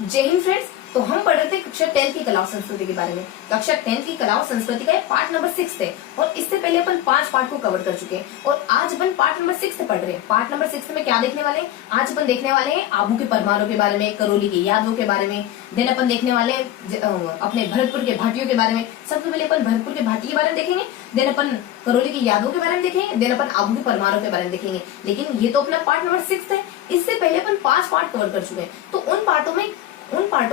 जय हिंद फ्रेंड्स। तो हम पढ़ रहे थे कक्षा 10 की कला और संस्कृति के बारे में। कक्षा 10 की कला और संस्कृति का पार्ट नंबर 6 है और इससे पहले अपन 5 पार्ट को कवर कर चुके हैं और आज अपन पार्ट नंबर 6 पढ़ रहे हैं। पार्ट नंबर 6 में क्या देखने वाले हैं? आज अपन देखने वाले हैं आबू के परमारों के बारे में, करौली की यादों के बारे में। देन अपन देखने वाले हैं अपने भरतपुर के भाटियों के बारे में। सबसे पहले अपन भरतपुर के भाटी के बारे में देखेंगे, देन अपन करौली की यादों के बारे में देखेंगे, देन अपन आबू के परमारों के बारे में देखेंगे। लेकिन ये तो अपना पार्ट नंबर 6 है, इससे पहले अपन 5 पार्ट कवर कर चुके हैं। तो उन पार्टों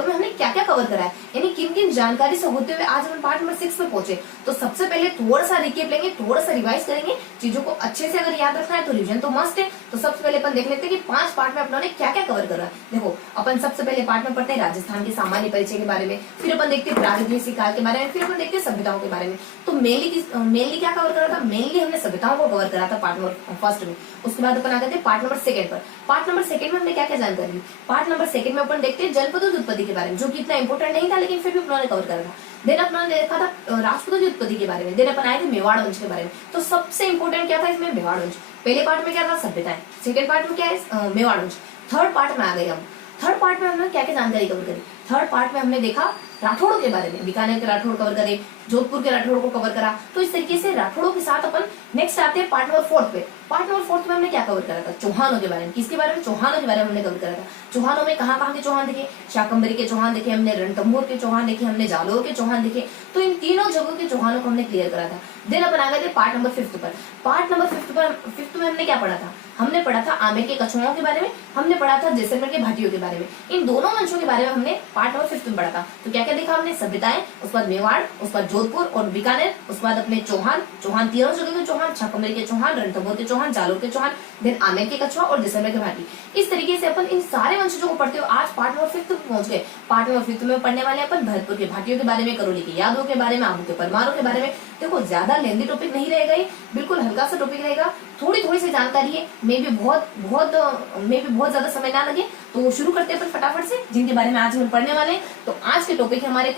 में हमने क्या क्या कवर करा है, यानी किन किन जानकारी से होते हुए आज हम पार्ट नंबर 6 पे पहुंचे। तो सबसे पहले थोड़ा सा रिकेप लेंगे, थोड़ा सा रिवाइज करेंगे। चीजों को अच्छे से अगर याद रखना है तो रिवीजन तो मस्ट है। तो सबसे पहले अपन देख लेते हैं कि 5 पार्ट में अपनों ने क्या क्या कवर करा है। देखो, अपन सबसे पहले पार्ट में पढ़ते हैं राजस्थान के सामान्य परिचय के बारे में, फिर अपन देखते हैं प्रागैतिहासिक काल के बारे में, फिर अपन देखते हैं सभ्यताओं के बारे में। तो मेनली क्या कवर करा था? मेनली हमने सभ्यताओं को कवर करा था पार्ट नंबर फर्स्ट में। उसके बाद अपन आ गए थे पार्ट नंबर 2 पर। पार्ट नंबर 2 में हमने क्या क्या जानकारी ली? पार्ट नंबर 2 में अपन देखते हैं जनपदों की उत्पत्ति के बारे में, जो कि इतना इंपोर्टेंट नहीं था लेकिन फिर भी उन्होंने कवर करा था। देन अपने देखा था राजपूतों की उत्पत्ति के बारे में। देन अपन आए थे मेवाड़ वंश के बारे में। तो सबसे इंपोर्टेंट क्या था इसमें? मेवाड़ वंश। पहले पार्ट में क्या था? सभ्यताएं। सेकंड पार्ट में क्या है? मेवाड़ वंश। थर्ड पार्ट में आ गए हम। थर्ड पार्ट में हमने क्या क्या जानकारी कवर करी? थर्ड पार्ट में हमने देखा राठौड़ों के बारे में, बीकानेर के राठौड़ कवर करे, जोधपुर के राठौड़ को कवर करा। तो इस तरीके से राठौड़ों के साथ अपन नेक्स्ट आते हैं पार्ट नंबर 4 पे। पार्ट नंबर 4 में हमने क्या कवर करा था? चौहानों के बारे में। किसके बारे में? चौहानों के बारे में हमने कवर करा था। चौहानों में कहाँ के चौहान देखे? शाकंभरी के चौहान देखे हमने, रणथंभौर के चौहान देखे हमने, जालोर के चौहान देखे। तो इन तीनों जगहों के चौहानों को हमने क्लियर करा था। देन अपन आ गए थे पार्ट नंबर 5 पर। पार्ट नंबर 5 में हमने क्या पढ़ा था? हमने पढ़ा था आमेर के कछुओं के बारे में, हमने पढ़ा था जैसलमेर के भाटियों के बारे में। इन दोनों वंशों के बारे में हमने पार्ट नंबर 5 में पढ़ा था। तो क्या क्या देखा हमने? सभ्यताएं, उसके बाद मेवाड़, उसके बाद जोधपुर और बीकानेर, उसके बाद अपने चौहान तीनों जगह के चौहान, शाकंभरी के चौहान, रणथंभौर के चौहान, जालोर के चौहान, देन आमेर के कछुआ और जैसलमेर के भाटी। इस तरीके से अपन इन सारे वंशजों को पढ़ते हुए आज पार्ट नंबर 5 तक पहुंच गए। पार्ट नंबर 5 में पढ़ने वाले अपन भरतपुर के भाटियों के बारे में, करौली की यादों के बारे में, आबू के परमारों के बारे में। देखो, ज्यादा लेंदी टॉपिक नहीं रहेगा, ये बिल्कुल हल्का सा टॉपिक रहेगा, थोड़ी सी जानकारी है, मे भी बहुत ज्यादा समय ना लगे। तो शुरू करते हैं अपन फटाफट से, जिनके बारे में आज हम पढ़ने वाले हैं। तो आज के टॉपिक है हमारे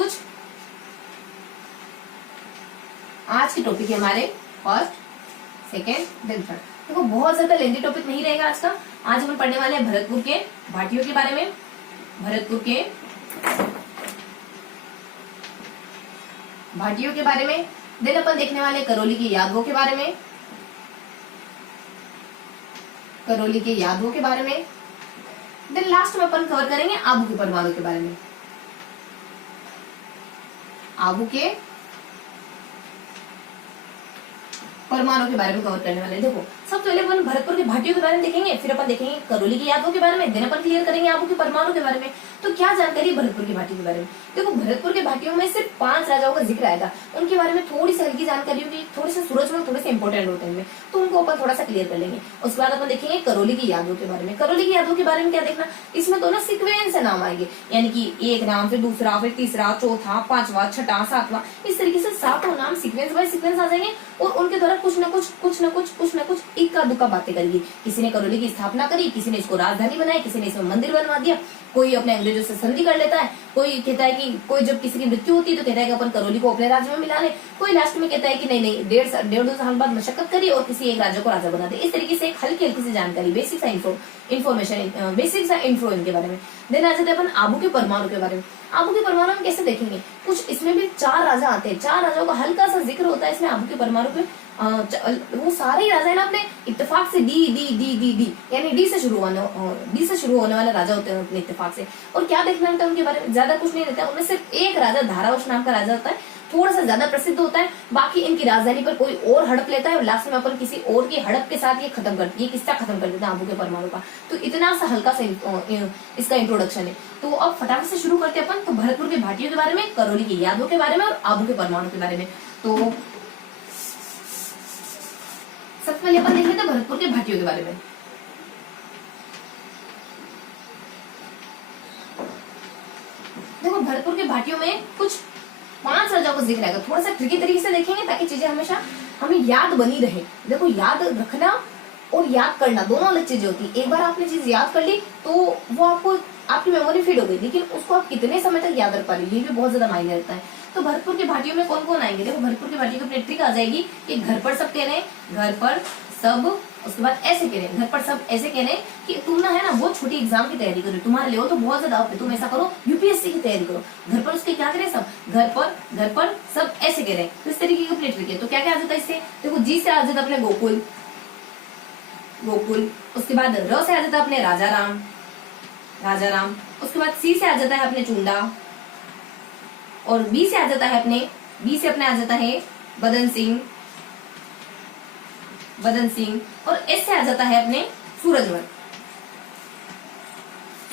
फर्स्ट, सेकेंड, देन थर्ड। देखो, बहुत ज्यादा लेंदी टॉपिक नहीं रहेगा आज का। आज हम पढ़ने वाले हैं भरतपुर के भाटियों के बारे में, देन अपन देखने वाले करौली की यादों के बारे में, देन लास्ट में अपन कवर करेंगे आबू के परमारों के बारे में, कवर करने वाले। देखो, सबसे पहले अपन भरतपुर के भाटियों के बारे में देखेंगे, फिर अपन देखेंगे करौली की यादों के बारे में, देन अपन क्लियर करेंगे आबू के परमारों के बारे में। तो क्या जानकारी भरतपुर की भाटियों के बारे में? देखो, भरतपुर के भाटियों में सिर्फ 5 राजाओं का जिक्र आएगा। उनके बारे में थोड़ी सी हल्की जानकारी होगी, थोड़े से सूरजमल थोड़े से इंपोर्टेंट होते हैं, तो उनको अपन थोड़ा सा क्लियर कर लेंगे। उसके बाद अपन देखेंगे करौली की यादों के बारे में। करौली की यादों के बारे में क्या देखना? इसमें तो ना सीक्वेंस से नाम आएंगे, यानी कि एक नाम, फिर दूसरा, फिर तीसरा, चौथा, 5वां, 6वां, 7वां, इस तरीके से 7 नाम सीक्वेंस बाय सीक्वेंस आ जाएंगे और उनके द्वारा कुछ न कुछ इक्का दुक्का बातें करेगी। किसी ने करौली की स्थापना करी, किसी ने इसको राजधानी बनाई, किसी ने इसमें मंदिर बनवा दिया, कोई अपने अंग्रेजों से संधि कर लेता है, कोई कहता है कि कोई जब किसी की मृत्यु होती है तो कहता है कि अपन करौली को अपने राज्य में मिला ले, कोई लास्ट में कहता है कि नहीं 1.5 साल बाद मशक्कत करी और किसी एक राज्य को राजा बना दे। इस तरीके से एक हल्की सी जानकारी, बेसिक सा इन्फो इनके बारे में। देन आ जाते हैं अपन आबू के परमारों के बारे में। आबू के परमारों में कैसे देखेंगे? कुछ इसमें भी 4 राजा आते हैं, 4 राजाओं का हल्का सा जिक्र होता है इसमें आबू के परमारों पे। वो सारे राजा है ना अपने इत्तेफाक से डी यानी डी से शुरू होने वाले राजा होते हैं अपने इत्तेफाक से। और क्या देखना होता है उनके बारे में? ज्यादा कुछ नहीं रहता है, उनमें सिर्फ एक राजा धारावश नाम का राजा होता है, थोड़ा सा ज्यादा प्रसिद्ध होता है। बाकी इनकी राजधानी पर कोई और हड़प लेता है और लास्ट में अपन किसी और की हड़प के साथ ये किस्सा खत्म कर देता है आबू के परमारों का। तो इतना सा हल्का सा इसका इंट्रोडक्शन है। तो अब फटाफट से शुरू करते हैं अपन। तो भरतपुर के भाटियों के बारे में, करौली की यादों के बारे में और आबू के परमारों के बारे में। तो सबसे पहले अपन देख लेते हैं भरतपुर के भाटियों के बारे में। देखो, भरतपुर के भाटियों में कुछ 5 राजाओं का जिक्र आएगा। थोड़ा सा ट्रिकी तरीके से देखेंगे ताकि चीजें हमेशा हमें याद बनी रहे। देखो, याद रखना और याद करना दोनों अलग चीजें होती है। एक बार आपने चीज याद कर ली तो वो आपकी मेमोरी फीड हो गई, लेकिन उसको आप कितने समय तक याद रख पा रहे, ये भी बहुत ज्यादा मायने रखता है। तो भरतपुर के भाटियों में कौन कौन आएंगे? देखो, भरतपुर के भाटियों की ट्रिक आ जाएगी कि घर पर सब कह रहे हैं, घर पर सब उसके बाद ऐसे कह रहे हैं, घर पर सब ऐसे कह रहे हैं कि तुम ना है ना बहुत छोटी एग्जाम की तैयारी करो, तुम्हारे लिए तो बहुत ज्यादा होते, तुम ऐसा करो यूपीएससी की तैयारी करो। घर पर उसके क्या करे, सब घर पर सब ऐसे कह रहे हैं। तो इस तरीके की प्लेट लिखिए। तो क्या क्या आ जाता है इससे, देखो जी से आ जाता अपने गोकुल, गोकुल। उसके बाद र से आ जाता अपने राजा राम, राजा राम। उसके बाद सी से आ जाता है अपने चुंडा, और बी से आ जाता है अपने, बी से अपने आ जाता है बदन सिंह, बदन सिंह। और एस से आ जाता है अपने सूरजमल,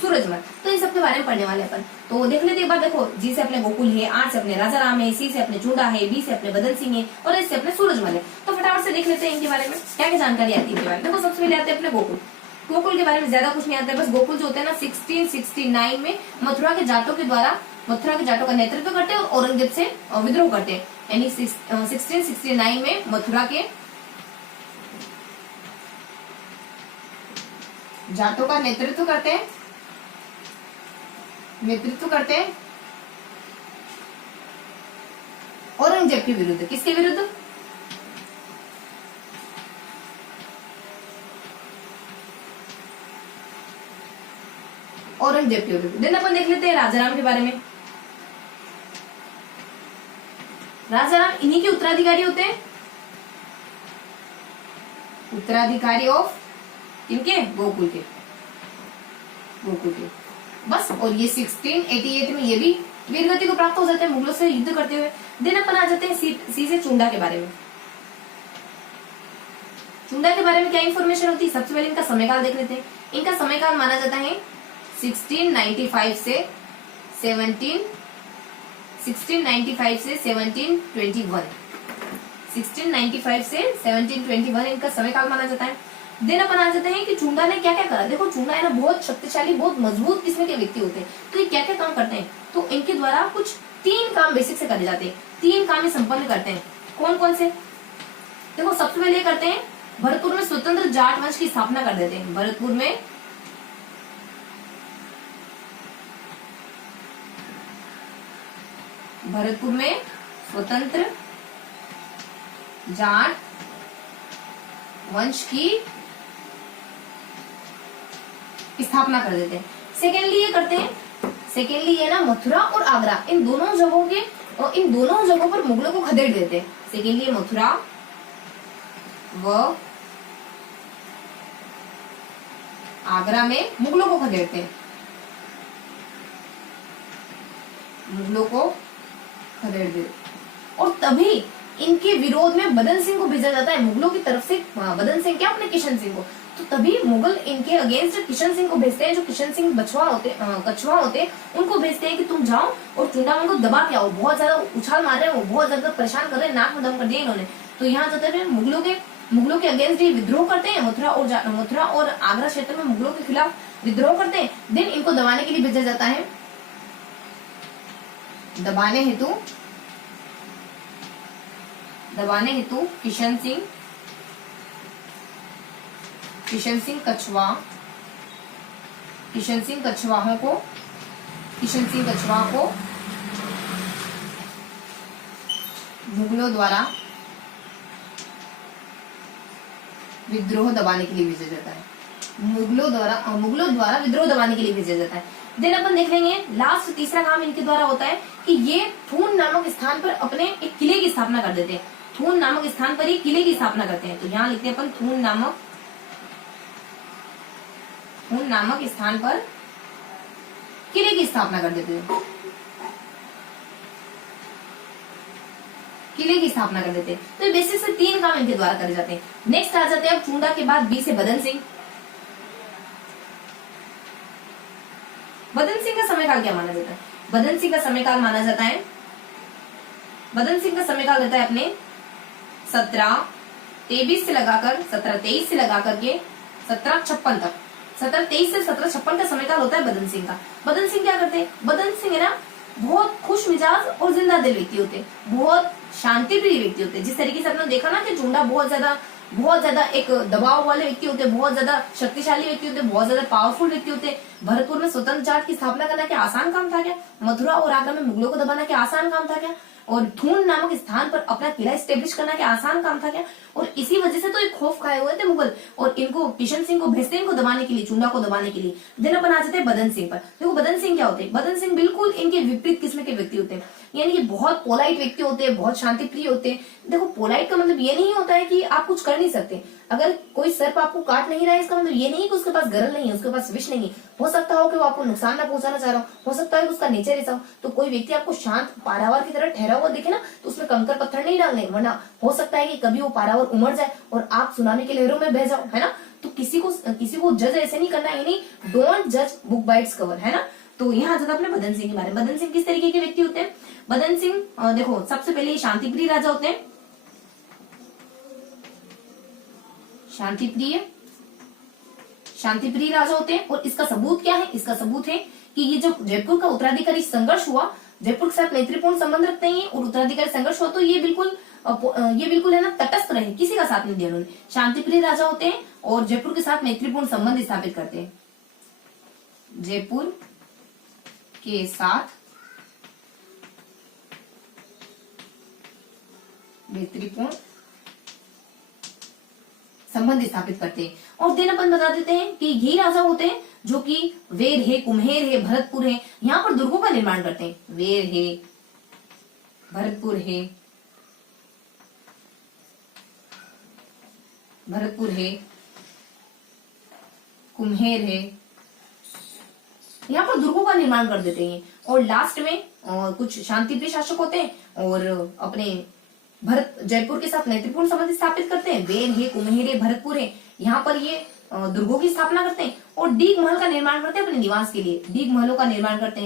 सूरजमल। तो इन सबके बारे में पढ़ने वाले अपन। तो देख लेते एक बार, देखो जी से अपने गोकुल है, आर से अपने राजा राम है, सी से अपने चुंडा है, बी से अपने बदन सिंह है, और एस से अपने सूरजमल है। तो फटाफट से देख लेते हैं इनके बारे में क्या क्या जानकारी आती है इनके बारे में। देखो सबसे पहले आते हैं अपने गोकुल। गोकुल के बारे में ज्यादा कुछ नहीं आता है, बस गोकुल जो होते हैं ना 1669 में मथुरा के जाटों के द्वारा, मथुरा के जाटों का नेतृत्व करते हैं और औरंगजेब से विद्रोह करते हैं। यानी 1669 में मथुरा के जाटों का नेतृत्व करते हैं, नेतृत्व करते हैं औरंगजेब के विरुद्ध। किसके विरुद्ध, औरंगजेब के विरुद्ध। देन अपन देख लेते हैं राजाराम के बारे में। राजाराम इन्हीं के उत्तराधिकारी होते हैं, उत्तराधिकारी ऑफ किनके, गोकुल के, गोकुल के बस। और ये 1688 में ये भी वीरगति को प्राप्त हो जाते हैं मुगलों से युद्ध करते हुए। देन अपन आ जाते हैं सी से चुंडा के बारे में। चुंडा के बारे में क्या इंफॉर्मेशन होती है, सबसे पहले इनका समयकाल देख लेते हैं। इनका समयकाल माना जाता है 1695 से 1721, 1695 से 1721 इनका समयकाल माना जाता है। देन अपन आ जाते हैं कि चुंडा ने क्या क्या करा। देखो चुंडा है ना बहुत शक्तिशाली, बहुत मजबूत किस्म के व्यक्ति होते हैं। तो ये क्या क्या काम करते हैं, तो इनके द्वारा कुछ 3 काम बेसिक से करे जाते हैं, 3 काम ये संपन्न करते हैं। कौन कौन से, देखो सबसे पहले ये करते हैं भरतपुर में स्वतंत्र जाट वंश की स्थापना कर देते हैं। भरतपुर में स्वतंत्र जाट वंश की स्थापना कर देते हैं। सेकेंडली ये करते हैं, सेकेंडली ये ना मथुरा और आगरा इन दोनों जगहों के, और इन दोनों जगहों पर मुगलों को खदेड़ देते हैं। सेकेंडली मथुरा व आगरा में मुगलों को खदेड़ते हैं, मुगलों को खदेड़ देते। और तभी इनके विरोध में बदन सिंह को भेजा जाता है मुगलों की तरफ से। बदन सिंह क्या, अपने किशन सिंह को। तो तभी मुगल इनके अगेंस्ट किशन सिंह को भेजते हैं, जो किशन सिंह कछुआ होते उनको भेजते हैं कि तुम जाओ और चुंडामन को दबा के आओ। बहुत ज्यादा उछाल मार रहे हैं वो, बहुत ज्यादा परेशान कर रहे हैं, नाक में दम कर दिया इन्होंने। तो यहाँ जाते हैं मुगलों के अगेंस्ट ये विद्रोह करते हैं। मथुरा और आगरा क्षेत्र में मुगलों के खिलाफ विद्रोह करते हैं। देन इनको दबाने के लिए भेजा जाता है, दबाने हेतु किशन सिंह कछुआ को मुगलों द्वारा विद्रोह दबाने के लिए भेजा जाता है। मुगलों द्वारा विद्रोह दबाने के लिए भेजा जाता है। देन अपन देख लेंगे लास्ट तीसरा काम इनके द्वारा होता है कि ये थून नामक स्थान पर अपने एक किले की स्थापना कर देते हैं। थून नामक स्थान पर ये किले की स्थापना करते हैं। तो यहाँ लिखते हैं अपन थून नामक स्थान पर किले की स्थापना कर देते हैं, किले की स्थापना कर देते हैं। तो बेसिक से 3 काम इनके द्वारा करे जाते हैं। नेक्स्ट आ जाते हैं अब चुंडा के बाद बी से बदन सिंह। बदन सिंह का समयकाल क्या माना जाता है, बदन सिंह का समयकाल माना जाता है, बदन सिंह का समयकाल रहता है अपने 1723 से लगाकर 1756 के 1756 तक। 1723 से 1756 का समयकाल होता है बदन सिंह का। बदन सिंह क्या करते हैं, बदन सिंह है ना बहुत खुश मिजाज और जिंदा दिल व्यक्ति होते हैं, बहुत शांति प्रिय व्यक्ति होते हैं। जिस तरीके से आपने देखा ना कि चुंडा बहुत ज्यादा एक दबाव वाले व्यक्ति होते हैं, बहुत ज्यादा शक्तिशाली व्यक्ति होते हैं, बहुत ज्यादा पावरफुल व्यक्ति होते हैं। भरतपुर में स्वतंत्र जाट की स्थापना करना क्या आसान काम था क्या, मथुरा और आगरा में मुगलों को दबाना क्या आसान काम था क्या, और थून नामक स्थान पर अपना किला स्टेब्लिश करना क्या आसान काम था क्या। और इसी वजह से तो एक खौफ खाए हुए थे मुगल, और इनको किशन सिंह को भेजते हैं इनको दबाने के लिए, चुंडा को दबाने के लिए। देन अपन आ जाते हैं बदन सिंह पर। देखो बदन सिंह क्या होते हैं, बदन सिंह बिल्कुल इनके विपरीत किस्म के व्यक्ति होते हैं, यानी कि बहुत पोलाइट व्यक्ति होते हैं, बहुत शांति प्रिय होते हैं। देखो पोलाइट का मतलब ये नहीं होता है कि आप कुछ कर नहीं सकते, अगर कोई सर्प आपको काट नहीं रहा है इसका मतलब ये नहीं कि उसके पास गरल नहीं है, उसके पास विष नहीं है। हो सकता हो कि वो आपको नुकसान ना पहुंचाना चाह रहा हो सकता है कि उसका नेचर ऐसा हो। तो कोई व्यक्ति आपको शांत पारावार की तरह ठहरा हुआ दिखे ना, तो उसमें कंकर पत्थर नहीं डालने, वरना हो सकता है कि कभी वो पारावार उमड़ जाए और आप सुनामी के लहरों में बह जाओ, है ना। तो किसी को जज ऐसे नहीं करना, यानी डोंट जज बुक बाइट्स कवर, है ना। तो यहाँ आता था अपने बदन सिंह के बारे में। बदन सिंह किस तरीके के व्यक्ति होते हैं, बदन सिंह देखो सबसे पहले शांतिप्रिय राजा होते हैं, शांतिप्रिय राजा होते हैं। और इसका सबूत क्या है, इसका सबूत है कि ये जो जयपुर का उत्तराधिकारी संघर्ष हुआ, जयपुर के साथ मैत्रीपूर्ण संबंध रखते हैं और उत्तराधिकारी संघर्ष हुआ, तो ये बिल्कुल है ना तटस्थ रहे, किसी का साथ नहीं दिया उन्होंने। शांतिप्रिय राजा होते हैं और जयपुर के साथ मैत्रीपूर्ण संबंध स्थापित करते हैं, जयपुर के साथ मैत्रीपूर्ण संबंध स्थापित करते हैं। और देन अपन बता देते हैं कि यही राजा होते हैं जो कि वेर है, कुम्हेर है, भरतपुर है, यहाँ पर दुर्गों का निर्माण करते हैं। वेर है, भरतपुर है, कुम्हेर है, यहाँ पर दुर्गों का निर्माण कर देते हैं। और लास्ट में कुछ शांतिप्रिय शासक होते हैं और अपने जयपुर के साथ मैत्रीपूर्ण संबंध स्थापित करते हैं। वेर है, कुम्हेर है, भरतपुर है, यहाँ पर ये दुर्गों की स्थापना करते हैं और डीग महल का निर्माण करते हैं अपने निवास के लिए। डीग महलों का निर्माण करते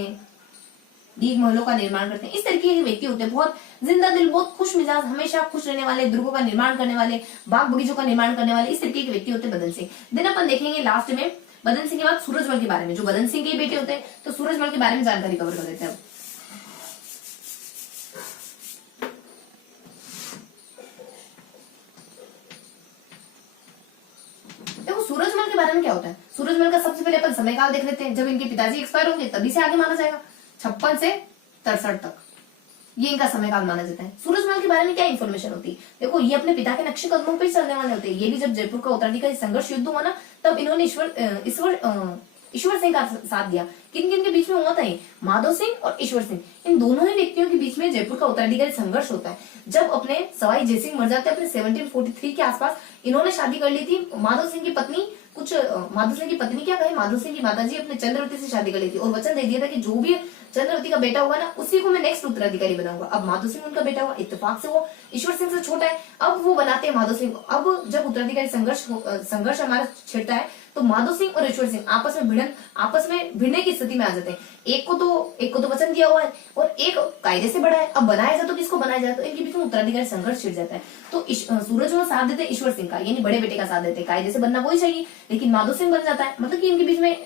हैं, इस तरीके के व्यक्ति होते हैं, बहुत जिंदा दिल, बहुत खुश मिजाज, हमेशा खुश रहने वाले, दुर्गों का निर्माण करने वाले, बाग बगीचों का निर्माण करने वाले, इस तरीके के व्यक्ति होते हैं बदन सिंह। दिन अपन देखेंगे लास्ट में बदन सिंह के बाद सूरजमल के बारे में, जो बदन सिंह के बेटे होते हैं, तो सूरजमल के बारे में जानकारी कवर कर देते हैं। देखो सूरजमल के बारे में क्या होता है, सूरजमल का सबसे पहले अपन समयकाल देख लेते हैं। जब इनके पिताजी एक्सपायर होंगे तभी से आगे माना जाएगा, 56 से 63 तक, ये इनका समयकाल माना जाता है। सूरजमल के बारे में क्या इन्फॉर्मेशन होती है, देखो ये अपने पिता के नक्शे कदमों पर चलने वाले होते हैं। ये भी जब जयपुर का उत्तराधिकारी संघर्ष युद्ध हुआ ना, तब इन्होंने ईश्वर सिंह का साथ दिया। किन किन के बीच में हुआ था, माधव सिंह और ईश्वर सिंह, इन दोनों ही व्यक्तियों के बीच में जयपुर का उत्तराधिकारी संघर्ष होता है। जब अपने सवाई जयसिंह मर जाते हैं अपने 1743 के आसपास, इन्होंने शादी कर ली थी माधव सिंह की पत्नी, माधव सिंह की पत्नी क्या कहे, माधव सिंह की माताजी अपने चंद्रवती से शादी कर ली थी और वचन दे दिया था कि जो भी चंद्रवती का बेटा होगा ना, उसी को मैं नेक्स्ट उत्तराधिकारी बनाऊंगा। अब माधव सिंह उनका बेटा हुआ, इत्तेफाक से वो ईश्वर सिंह से छोटा है, अब वो बनाते हैं माधव सिंह। अब जब उत्तराधिकारी संघर्ष हमारा छिड़ता है, तो माधव सिंह और ईश्वर सिंह आपस में भिड़ने की स्थिति में आ जाते हैं। एक को तो वचन दिया हुआ है और एक कायदे से बड़ा है, अब बनाया जाए तो किसको बनाया जाए, तो इनके बीच में उत्तराधिकारी संघर्ष छिड़ जाता है। तो सूरजमल साथ देते हैं ईश्वर सिंह का, यानी बड़े बेटे का साथ देते हैं, कायदे से बनना वही चाहिए, लेकिन माधव सिंह बन जाता है। मतलब कि इनके बीच में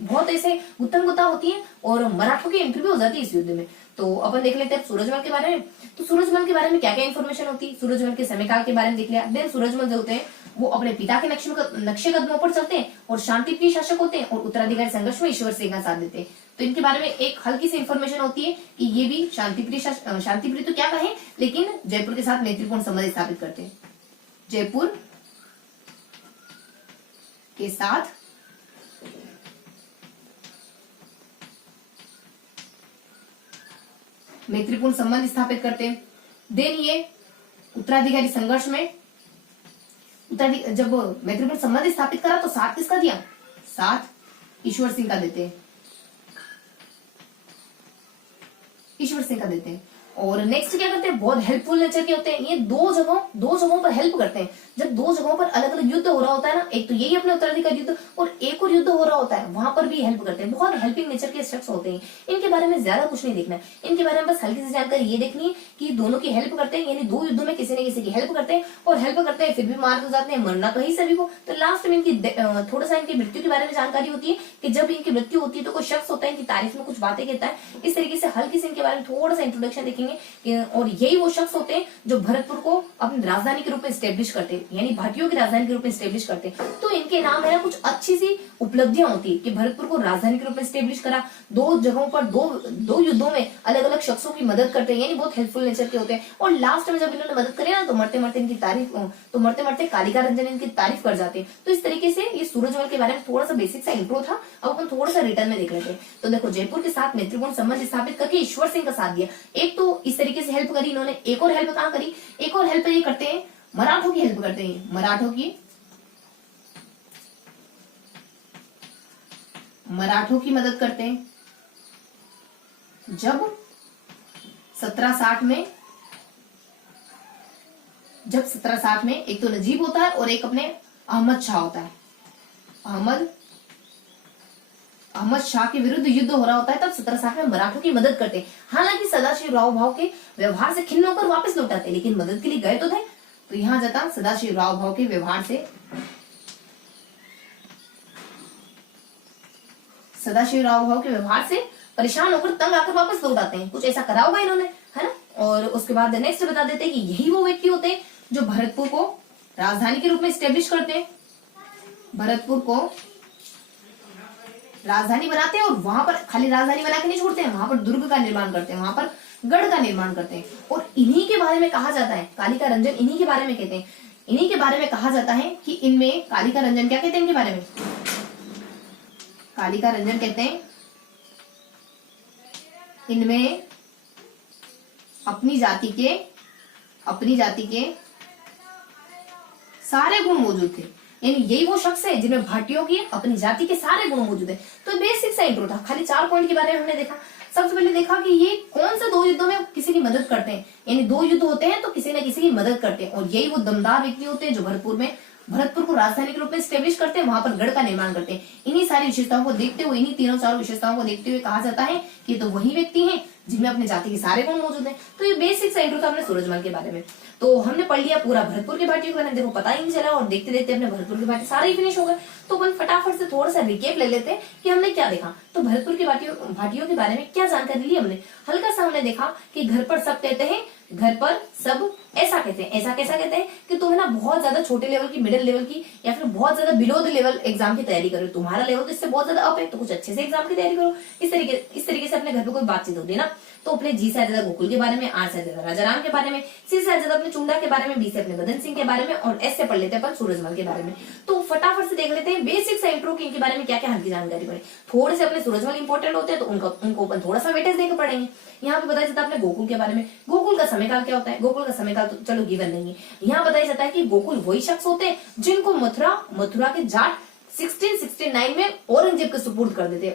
बहुत ऐसे गुत्थम होती है और मराठों की एंट्री भी हो जाती है इस युद्ध में। तो अपन देख लेते हैं सूरजमल के बारे में। तो सूरजमल के बारे में क्या क्या इन्फॉर्मेशन होती है, सूरजमल के समयकाल के बारे में देख लिया। देन सूरजमल जो होते हैं वो अपने पिता के नक्शे कदमों पर चलते हैं और शांतिप्रिय शासक होते हैं और उत्तराधिकारी संघर्ष में ईश्वर सिंह का साथ देते हैं। तो इनके बारे में एक हल्की सी इन्फॉर्मेशन होती है कि ये भी शांतिप्रिय तो क्या कहें, लेकिन जयपुर के साथ मैत्रीपूर्ण संबंध स्थापित करते हैं। जयपुर के साथ मैत्रीपूर्ण संबंध स्थापित करते हैं। देन ये उत्तराधिकारी संघर्ष में जब मैत्रीपूर्ण संबंध स्थापित करा तो साथ किसका दिया, साथ ईश्वर सिंह का देते हैं, ईश्वर सिंह का देते हैं। और नेक्स्ट क्या करते हैं, बहुत हेल्पफुल नेचर के होते हैं। ये दो जगहों पर हेल्प करते हैं। जब दो जगहों पर अलग अलग युद्ध हो रहा होता है ना, एक तो यही अपने उत्तराधिकारी युद्ध और एक और युद्ध हो रहा होता है, वहां पर भी हेल्प करते हैं। बहुत हेल्पिंग नेचर के शख्स होते हैं। इनके बारे में ज्यादा कुछ नहीं देखना है, इनके बारे में बस हल्की सी जानकारी ये देखनी है कि दोनों की हेल्प करते हैं, यानी दो युद्धों में किसी न किसी की हेल्प करते हैं और हेल्प करते हैं फिर भी मार तो जाते हैं, मरना तो ही सभी को। तो लास्ट में इनकी थोड़ा सा इनकी मृत्यु के बारे में जानकारी होती है कि जब इनकी मृत्यु होती है तो कोई शख्स होता है इनकी तारीफ में कुछ बातें कहता है। इस तरीके से हल्की से इनके बारे में थोड़ा सा इंट्रोडक्शन देखेंगे। और यही वो शख्स होते हैं जो भरतपुर को अपनी राजधानी के रूप में स्टेब्लिश करते हैं, यानी भाटियों की राजधानी के रूप में स्टेब्लिश करते हैं। तो इनके नाम है ना कुछ अच्छी सी उपलब्धियां होती है कि भरतपुर को राजधानी के रूप में स्टेब्लिश करा, दो जगहों पर दो युद्धों में अलग अलग शख्सों की मदद करते हैं, यानी बहुत हेल्पफुल नेचर के होते हैं। और लास्ट में जब इन्होंने मदद करी ना तो मरते मरते कालिका रंजन इनकी तारीफ कर जाते हैं। तो इस तरीके से ये सूरजमल के बारे में थोड़ा सा बेसिक सा इंट्रो था। अब अपन थोड़ा सा रिटर्न में देख लेते हैं। तो देखो, जयपुर के साथ मैत्रीपूर्ण संबंध स्थापित करके ईश्वर सिंह का साथ दिया। एक तो इस तरीके से हेल्प करी इन्होंने, एक और हेल्प कहाँ करी, एक और हेल्प ये करते हैं, मराठों की हेल्प करते हैं, मराठों की मदद करते हैं। जब 1760 में एक तो नजीब होता है और एक अपने अहमद शाह होता है, अहमद शाह के विरुद्ध युद्ध हो रहा होता है, तब 1760 में मराठों की मदद करते हैं। हालांकि सदाशिव राव भाव के व्यवहार से खिन्न होकर वापस लौटाते, लेकिन मदद के लिए गए तो थे। तो यहां जाता सदाशिव राव भाव के व्यवहार से परेशान होकर तंग आकर वापस लौट आते हैं। कुछ ऐसा करा होगा इन्होंने, है ना। और उसके बाद नेक्स्ट बता देते हैं कि यही वो व्यक्ति होते हैं जो भरतपुर को राजधानी के रूप में स्टेब्लिश करते हैं, भरतपुर को राजधानी बनाते हैं। और वहां पर खाली राजधानी बना के नहीं छोड़ते हैं, वहां पर दुर्ग का निर्माण करते हैं, वहां पर गढ़ का निर्माण करते हैं। और इन्हीं के बारे में कहा जाता है, कालिका रंजन इन्हीं के बारे में कहते हैं, इन्हीं के बारे में कहा जाता है कि इनमें कालिका रंजन क्या कहते हैं, इनके बारे में कालिका रंजन कहते हैं इनमें अपनी जाति के सारे गुण मौजूद थे। यानी यही वो शख्स है जिनमें भाटियों की अपनी जाति के सारे गुण मौजूद है। तो बेसिक सा इंट्रो था, खाली 4 पॉइंट के बारे में हमने देखा। सबसे पहले देखा कि ये कौन से 2 युद्धों में किसी की मदद करते हैं, यानी 2 युद्ध होते हैं तो किसी न किसी की मदद करते हैं। और यही वो दमदार व्यक्ति होते हैं जो भरतपुर को राजधानी के रूप में स्टेब्लिश करते हैं, वहां पर गढ़ का निर्माण करते हैं। इन्हीं सारी विशेषताओं को देखते हुए, इन्हीं 3-4 विशेषताओं को देखते हुए कहा जाता है कि तो वही व्यक्ति हैं जिनमें अपने जाति के सारे गुण मौजूद हैं। तो ये बेसिक सा इंट्रो था हमने सूरजमल के बारे में। तो हमने पढ़ लिया पूरा भरतपुर के भाटियों के बारे में, देखो पता ही नहीं चला और देखते देखते अपने भरतपुर के भाटी सारे ही फिनिश हो गए। तो अपन फटाफट से थोड़ा सा रिकेप ले लेते हैं कि हमने क्या देखा। तो भरतपुर के भाटियों के बारे में क्या जानकारी ली हमने, हल्का सा हमने देखा कि घर पर सब कहते हैं, घर पर सब ऐसा कहते हैं। ऐसा कैसा कहते हैं कि तुम है ना बहुत ज्यादा छोटे लेवल की, मिडिल लेवल की या फिर बहुत ज्यादा बिलो द लेवल एग्जाम की तैयारी करो। तुम्हारा लेवल तो इससे बहुत ज्यादा अप है, तो कुछ अच्छे से एग्जाम की तैयारी करो। इस तरीके से अपने घर पे कोई बातचीत होती है ना। तो अपने जी से ज्यादा गोकुल के बारे में, आर से ज्यादा राजाराम के बारे में, सी से ज्यादा अपने चुंडा के बारे में, बी से अपने बदन सिंह के बारे में और एस से पढ़ लेते हैं अपन सूरजमल के बारे में। तो फटाफट से देख लेते हैं बेसिक सा इंट्रो की इनके बारे में क्या क्या हल्की जानकारी पड़े। थोड़े से अपने सूरजमल इंपॉर्टेंट होते हैं तो उनको अपन थोड़ा सा वेटेज देकर पढ़ेंगे। यहाँ पे बताया जाता है अपने गोकुल के बारे में, गोकुल का समयकाल क्या होता है। गोकुल का समयकाल तो चलो गिवन नहीं है। यहाँ बताया जाता है कि गोकुल वही शख्स होते हैं जिनको मथुरा के जाट 1669 में औरंगजेब के सुपुर्द कर देते,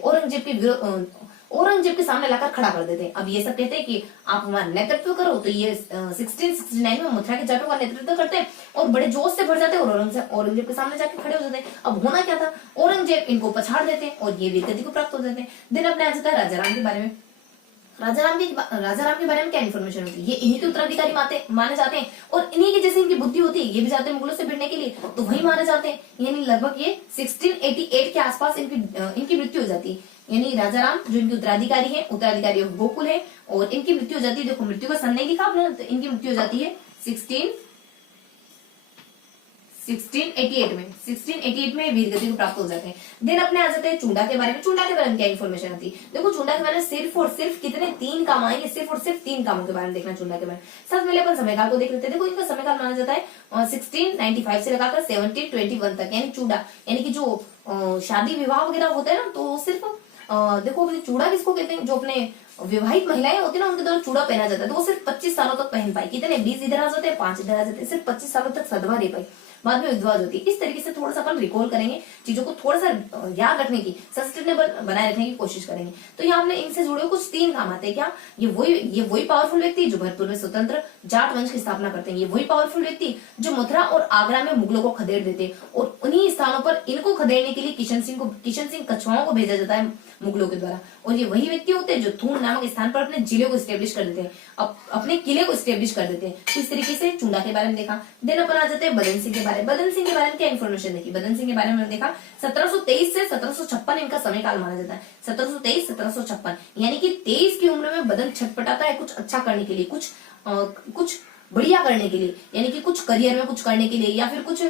औरंगजेब के सामने लाकर खड़ा कर देते हैं। अब ये सब कहते हैं कि आप हमारा नेतृत्व करो, तो ये 1669 में मथुरा के जाटों का नेतृत्व करते हैं और बड़े जोश से भर जाते हैं और औरंगजेब के सामने जाके खड़े हो जाते हैं। अब होना क्या था, औरंगजेब इनको पछाड़ देते हैं और ये वीरगति को प्राप्त हो जाते हैं। दिन अपने आ जाता है राजाराम के बारे में। राजाराम के बारे में क्या इन्फॉर्मेशन होती है, ये इन्हीं के उत्तराधिकारी माने जाते हैं और इन्हीं की जैसे इनकी बुद्धि होती है, ये भी जाते हैं मुगलों से भिड़ने के लिए, तो वही माने जाते हैं। यानी लगभग ये 1688 के आसपास इनकी मृत्यु हो जाती है। यानी राजाराम जो इनके उत्तराधिकारी गोकुल है और इनकी मृत्यु हो जाती है। देखो मृत्यु का सन नहीं लिखा आपने, तो इनकी मृत्यु हो जाती है 1688 में वीरगति को प्राप्त हो जाते हैं। देन अपने आ जाते हैं चुंडा के बारे में। चुंडा के बारे में क्या इन्फॉर्मेशन आती है, देखो चुंडा के बारे में सिर्फ और सिर्फ कितने 3 काम आएंगे, सिर्फ और सिर्फ 3 कामों के बारे में देखना चुंडा के बारे में। सबसे पहले अपन समयकाल को देख लेते हैं। देखो इनका समयकाल माना जाता है 1695 से लगाकर 1721 तक। यानी चूड़ा यानी कि जो शादी विवाह वगैरह होता है ना, तो सिर्फ देखो अपने चूड़ा किसको कहते हैं, जो अपने विवाहित महिलाएं होती है ना उनके द्वारा चूड़ा पहना जाता है। तो वो सिर्फ 25 सालों तक पहन पाई। कितने 20 इधर आ जाते हैं, 5 इधर आ जाते हैं, सिर्फ 25 सालों तक सदवा दे पाई, बाद में विधवा होती है। इस तरीके से थोड़ा सा अपन रिकॉल करेंगे, चीजों को थोड़ा सा याद रखने की, सस्टेनेबल बनाए रखने की कोशिश करेंगे। तो यहाँ हमने इनसे जुड़े कुछ 3 काम आते हैं। क्या ये वही पावरफुल व्यक्ति जो भरतपुर में स्वतंत्र जाट वंश की स्थापना करते हैं, ये वही पावरफुल व्यक्ति जो मथुरा और आगरा में मुगलों को खदेड़ देते हैं और उन्हीं स्थानों पर इनको खदेड़ने के लिए किशन सिंह कछुआओं को भेजा जाता है मुगलों के द्वारा। और ये वही व्यक्ति होते हैं जो थून नामक स्थान पर अपने जिले को स्टेब्लिश कर देते हैं, अपने किले को स्टेब्लिश कर देते हैं। तो इस तरीके से चुंडा के बारे में देखा। देन अपन आ जाते हैं बदन सिंह के बारे बारे में, बदन सिंह के बारे में क्या इन्फॉर्मेशन देखी? बदन सिंह के बारे में देखा 1723 से 1756 इनका समय काल माना जाता है। 1723 1756 यानी कि 23 की उम्र में बदन छटपटाता है कुछ अच्छा करने के लिए, कुछ बढ़िया करने के लिए, यानी कि कुछ करियर में कुछ करने के लिए, या फिर कुछ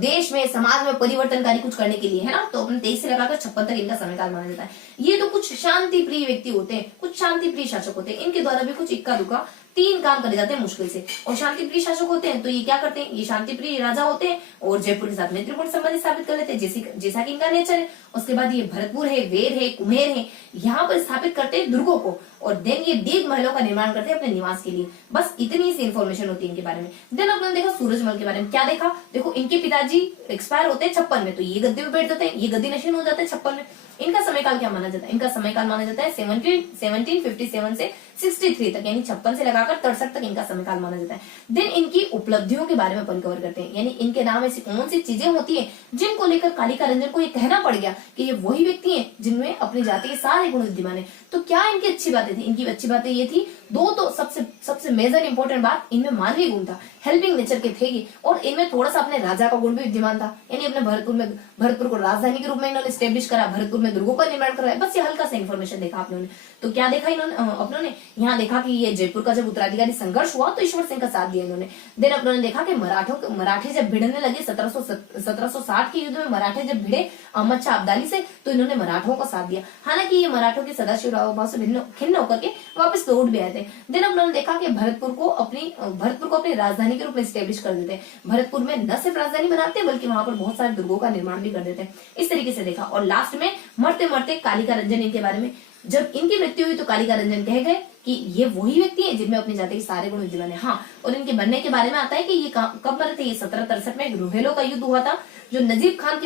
देश में समाज में परिवर्तनकारी कुछ करने के लिए, है ना। तो अपने 23 से लगाकर 56 तक इनका समयकाल माना जाता है। ये तो कुछ शांति प्रिय व्यक्ति होते हैं, कुछ शांति प्रिय शासक होते हैं। इनके द्वारा भी कुछ इक्का दुक्का 3 काम करे जाते हैं मुश्किल से। और शांति प्रिय शासक होते हैं तो ये क्या करते हैं, ये शांति प्रिय राजा होते हैं और जयपुर के साथ मैत्रीपूर्ण संबंध स्थापित कर लेते हैं, जैसा कि इनका नेचर है। उसके बाद ये भरतपुर है, वेर है, कुम्हेर है, यहाँ पर स्थापित करते हैं दुर्गों को, और देन ये दीर्घ महलों का निर्माण करते हैं अपने निवास के लिए। बस इतनी सी इन्फॉर्मेशन होती है इनके बारे में। देन अपने देखा सूरजमल के बारे में, क्या देखा? देखो इनके पिताजी एक्सपायर होते हैं 56 में, तो ये गद्दे पे बैठ जाते हैं, ये गद्दी नशीन हो जाते हैं 56 में। इनका समयकाल क्या माना जाता है? इनका समयकाल माना जाता है 1757 से 63 तक, यानी 56 से लगाकर 63 तक इनका समयकाल माना जाता है। देन इनकी उपलब्धियों के बारे में अपन कवर करते हैं, यानी इनके नाम ऐसी कौन सी चीजें होती है जिनको लेकर कालिका रंजन को ये कहना पड़ गया कि ये वही व्यक्ति हैं जिनमें अपनी जाति के सारे गुण विद्यमान है। तो क्या इनकी अच्छी बातें थी? इनकी अच्छी बातें ये थी, दो तो सबसे मेजर इंपॉर्टेंट बात, इनमें मानवीय गुण था, हेल्पिंग नेचर के थे ये, और इनमें थोड़ा सा अपने राजा का गुण भी विद्यमान था, यानी अपने भरतपुर को राजधानी के रूप में इन्होंने स्टेब्लिश करा, भरतपुर में दुर्गों का निर्माण कराया। बस ये हल्का सा इन्फॉर्मेशन देखा आपने। तो क्या देखा इन्होंने अपनों ने? यहाँ देखा कि ये जयपुर का जब उत्तराधिकारी संघर्ष हुआ तो ईश्वर सिंह का साथ दिया इन्होंने। देन अपनों ने देखा कि मराठे जब भिड़ने लगे 1760 के युद्ध में, मराठे जब भिड़े अहमद शाह अब्दाली से, तो इन्होंने मराठों का साथ दिया। हालांकि ये मराठों के सदाशिव राव भाव से खिन्न होकर के वापस लौट भी आए थे। देन अपनों ने देखा कि भरतपुर को अपनी राजधानी के रूप में स्टेब्लिश कर देते हैं। भरतपुर में न सिर्फ राजधानी बनाते हैं बल्कि वहां पर बहुत सारे दुर्गों का निर्माण भी कर देते हैं। इस तरीके से देखा। और लास्ट में मरते मरते कालिका रंजन इनके बारे में, जब इनकी मृत्यु हुई तो कालिका रंजन कह गए कि ये वही व्यक्ति है जिनमें अपनी जाति के सारे गुण विद्यमान है। हाँ, और इनके बनने के बारे में आता है कि ये कब मरे थे? ये 1763 में रोहेलो का युद्ध हुआ था, जो नजीब खान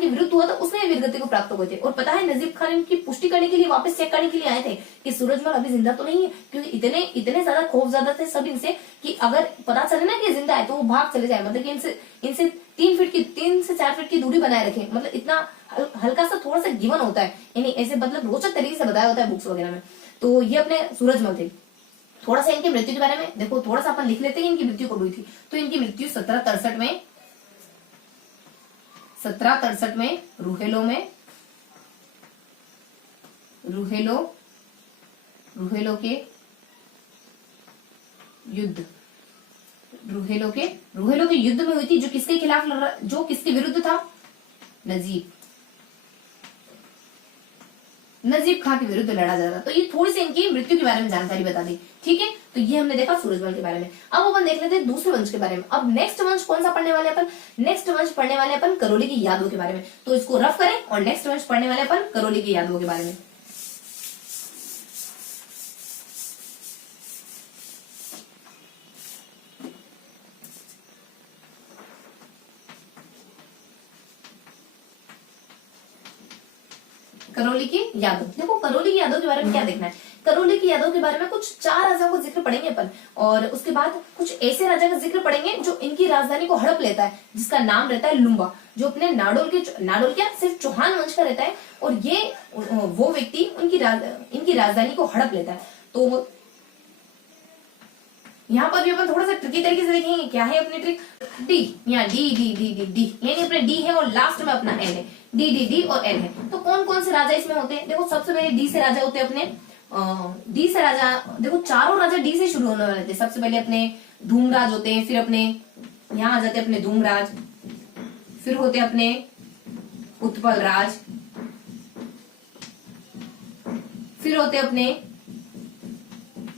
के विरुद्ध हुआ था, उसमें वीरगति को प्राप्त हुए थे। और पता है नजीब खान इनकी पुष्टि करने के लिए वापस चेक करने के लिए आए थे कि सूरजमल अभी जिंदा तो नहीं है, क्योंकि इतने ज्यादा खौफजदा थे सब इनसे कि अगर पता चले ना कि जिंदा है तो वो भाग चले जाए, मतलब कि इनसे 3 से 4 फीट की दूरी बनाए रखे। मतलब इतना हल्का सा थोड़ा सा गिवन होता है, यानी ऐसे मतलब रोचक तरीके से बताया होता है बुक्स वगैरह में। तो ये अपने सूरजमल थे। थोड़ा सा इनकी मृत्यु के बारे में देखो, थोड़ा सा अपन लिख लेते हैं इनकी मृत्यु कब हुई थी। तो इनकी मृत्यु 1763 में रूहेलो के युद्ध में हुई थी, जो किसके खिलाफ लड़ रहा, जो किसके विरुद्ध था? नजीब खान के विरुद्ध लड़ा जा रहा था। तो ये थोड़ी सी इनकी मृत्यु के बारे में जानकारी बता दी, ठीक है। तो ये हमने देखा सूरजमल के बारे में। अब अपन देख लेते हैं दूसरे वंश के बारे में। अब नेक्स्ट वंश कौन सा पढ़ने वाले अपन? नेक्स्ट वंश पढ़ने वाले अपन करौली की यादवों के बारे में। तो इसको रफ करें और नेक्स्ट वंश पढ़ने वाले अपन करौली की यादवों के बारे में। करौली की यादव, देखो करौली की यादव के बारे में क्या देखना है। करौली की यादव के बारे में कुछ 4 राजाओं को जिक्र पढ़ेंगे अपन, और उसके बाद कुछ ऐसे राजा का जिक्र पढ़ेंगे जो इनकी राजधानी को हड़प लेता है, जिसका नाम रहता है लुम्बा, जो अपने नाडोल क्या सिर्फ चौहान वंश का रहता है, और ये वो व्यक्ति इनकी राजधानी को हड़प लेता है। तो यहाँ पर भी अपन थोड़ा सा ट्रिकी तरीके से देखेंगे। क्या है अपनी ट्रिक? डी, यहाँ डी यानी अपने डी है और लास्ट में अपना एल है। डी और एल है। तो कौन कौन से राजा इसमें होते हैं? देखो सबसे पहले डी से राजा होते हैं अपने, डी से राजा, देखो चारों राजा डी से शुरू होने वाले थे। सबसे पहले अपने धूमराज होते हैं, फिर अपने यहाँ आ जाते हैं अपने धूमराज, फिर होते अपने उत्पल राज, फिर होते अपने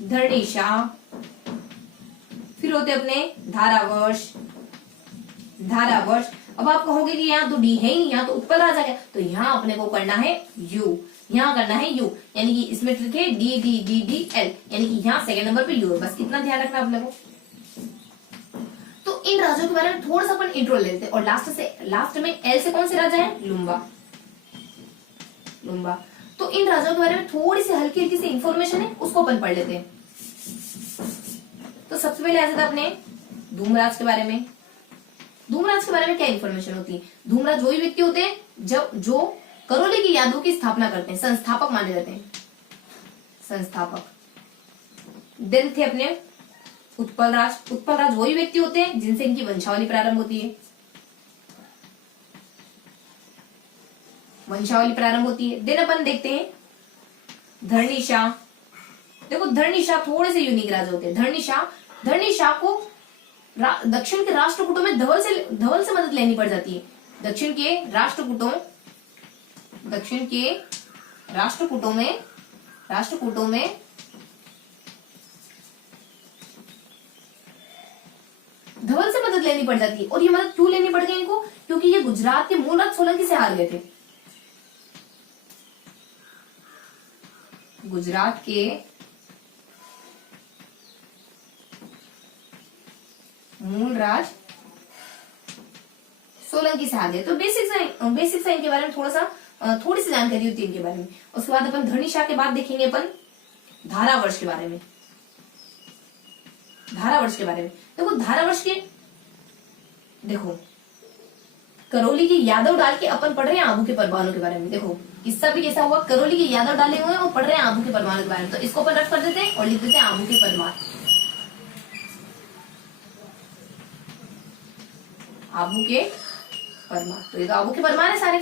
धरणी शाह, फिर होते अपने धारावर्ष। अब आप कहोगे कि यहाँ तो डी है ही नहीं, यहाँ तो उत्पल राज आ गया, तो यहाँ अपने को करना है यू, यहाँ करना है यू, यानी कि इसमें ट्रिक है D D D D L, यानी कि यहाँ सेकंड नंबर पे यू है। बस इतना ध्यान रखना अपने को। तो इन राजाओं के बारे में थोड़ा सा अपन इंट्रो ले लेते हैं। और लास्ट में एल से कौन से राजा है? लुम्बा। तो इन राजाओं के बारे में थोड़ी सी हल्की सी इंफॉर्मेशन है, उसको अपन पढ़ लेते हैं। तो सबसे पहले आ जाता है अपने धूमराज के बारे में। धूमराज के बारे में क्या इंफॉर्मेशन होती है? धूमराज वही व्यक्ति होते हैं जो करौली की यादवों की स्थापना करते हैं, संस्थापक माने जाते हैं, संस्थापक। देन थे अपने उत्पल राज वही व्यक्ति होते हैं जिनसे इनकी वंशावली प्रारंभ होती है। वंशावली प्रारंभ होती है। देन अपन देखते हैं धरणीशाह। देखो धरणीशाह थोड़े से यूनिक राजा होते हैं। धरणीशाह को दक्षिण के राष्ट्रकूटों में धवल से मदद लेनी पड़ जाती है। दक्षिण के राष्ट्रकूटों में धवल से मदद लेनी पड़ जाती है। और ये मदद क्यों लेनी पड़ गई इनको? क्योंकि ये गुजरात के मूलराज सोलंकी से हार गए थे। गुजरात के मूलराज सोलंकी से हार गए। तो बेसिक सा इनके बारे में थोड़ी सी जानकारी होती है इनके बारे में। उसके बाद अपन धरणीशाह के बाद देखेंगे अपन धारावर्ष के बारे में। देखो करौली के यादव डाल के अपन पढ़ रहे हैं आबू के परमाणु के बारे में। देखो किस्सा भी कैसा हुआ, करौली के यादव डाले हुए हैं और पढ़ रहे हैं आबू के परमाणु के बारे में। तो इसको अपन रफ कर देते हैं और लिख देते हैं आबू के परमाणु। आबू के परमार। तो ये तो आबू के परमार है सारे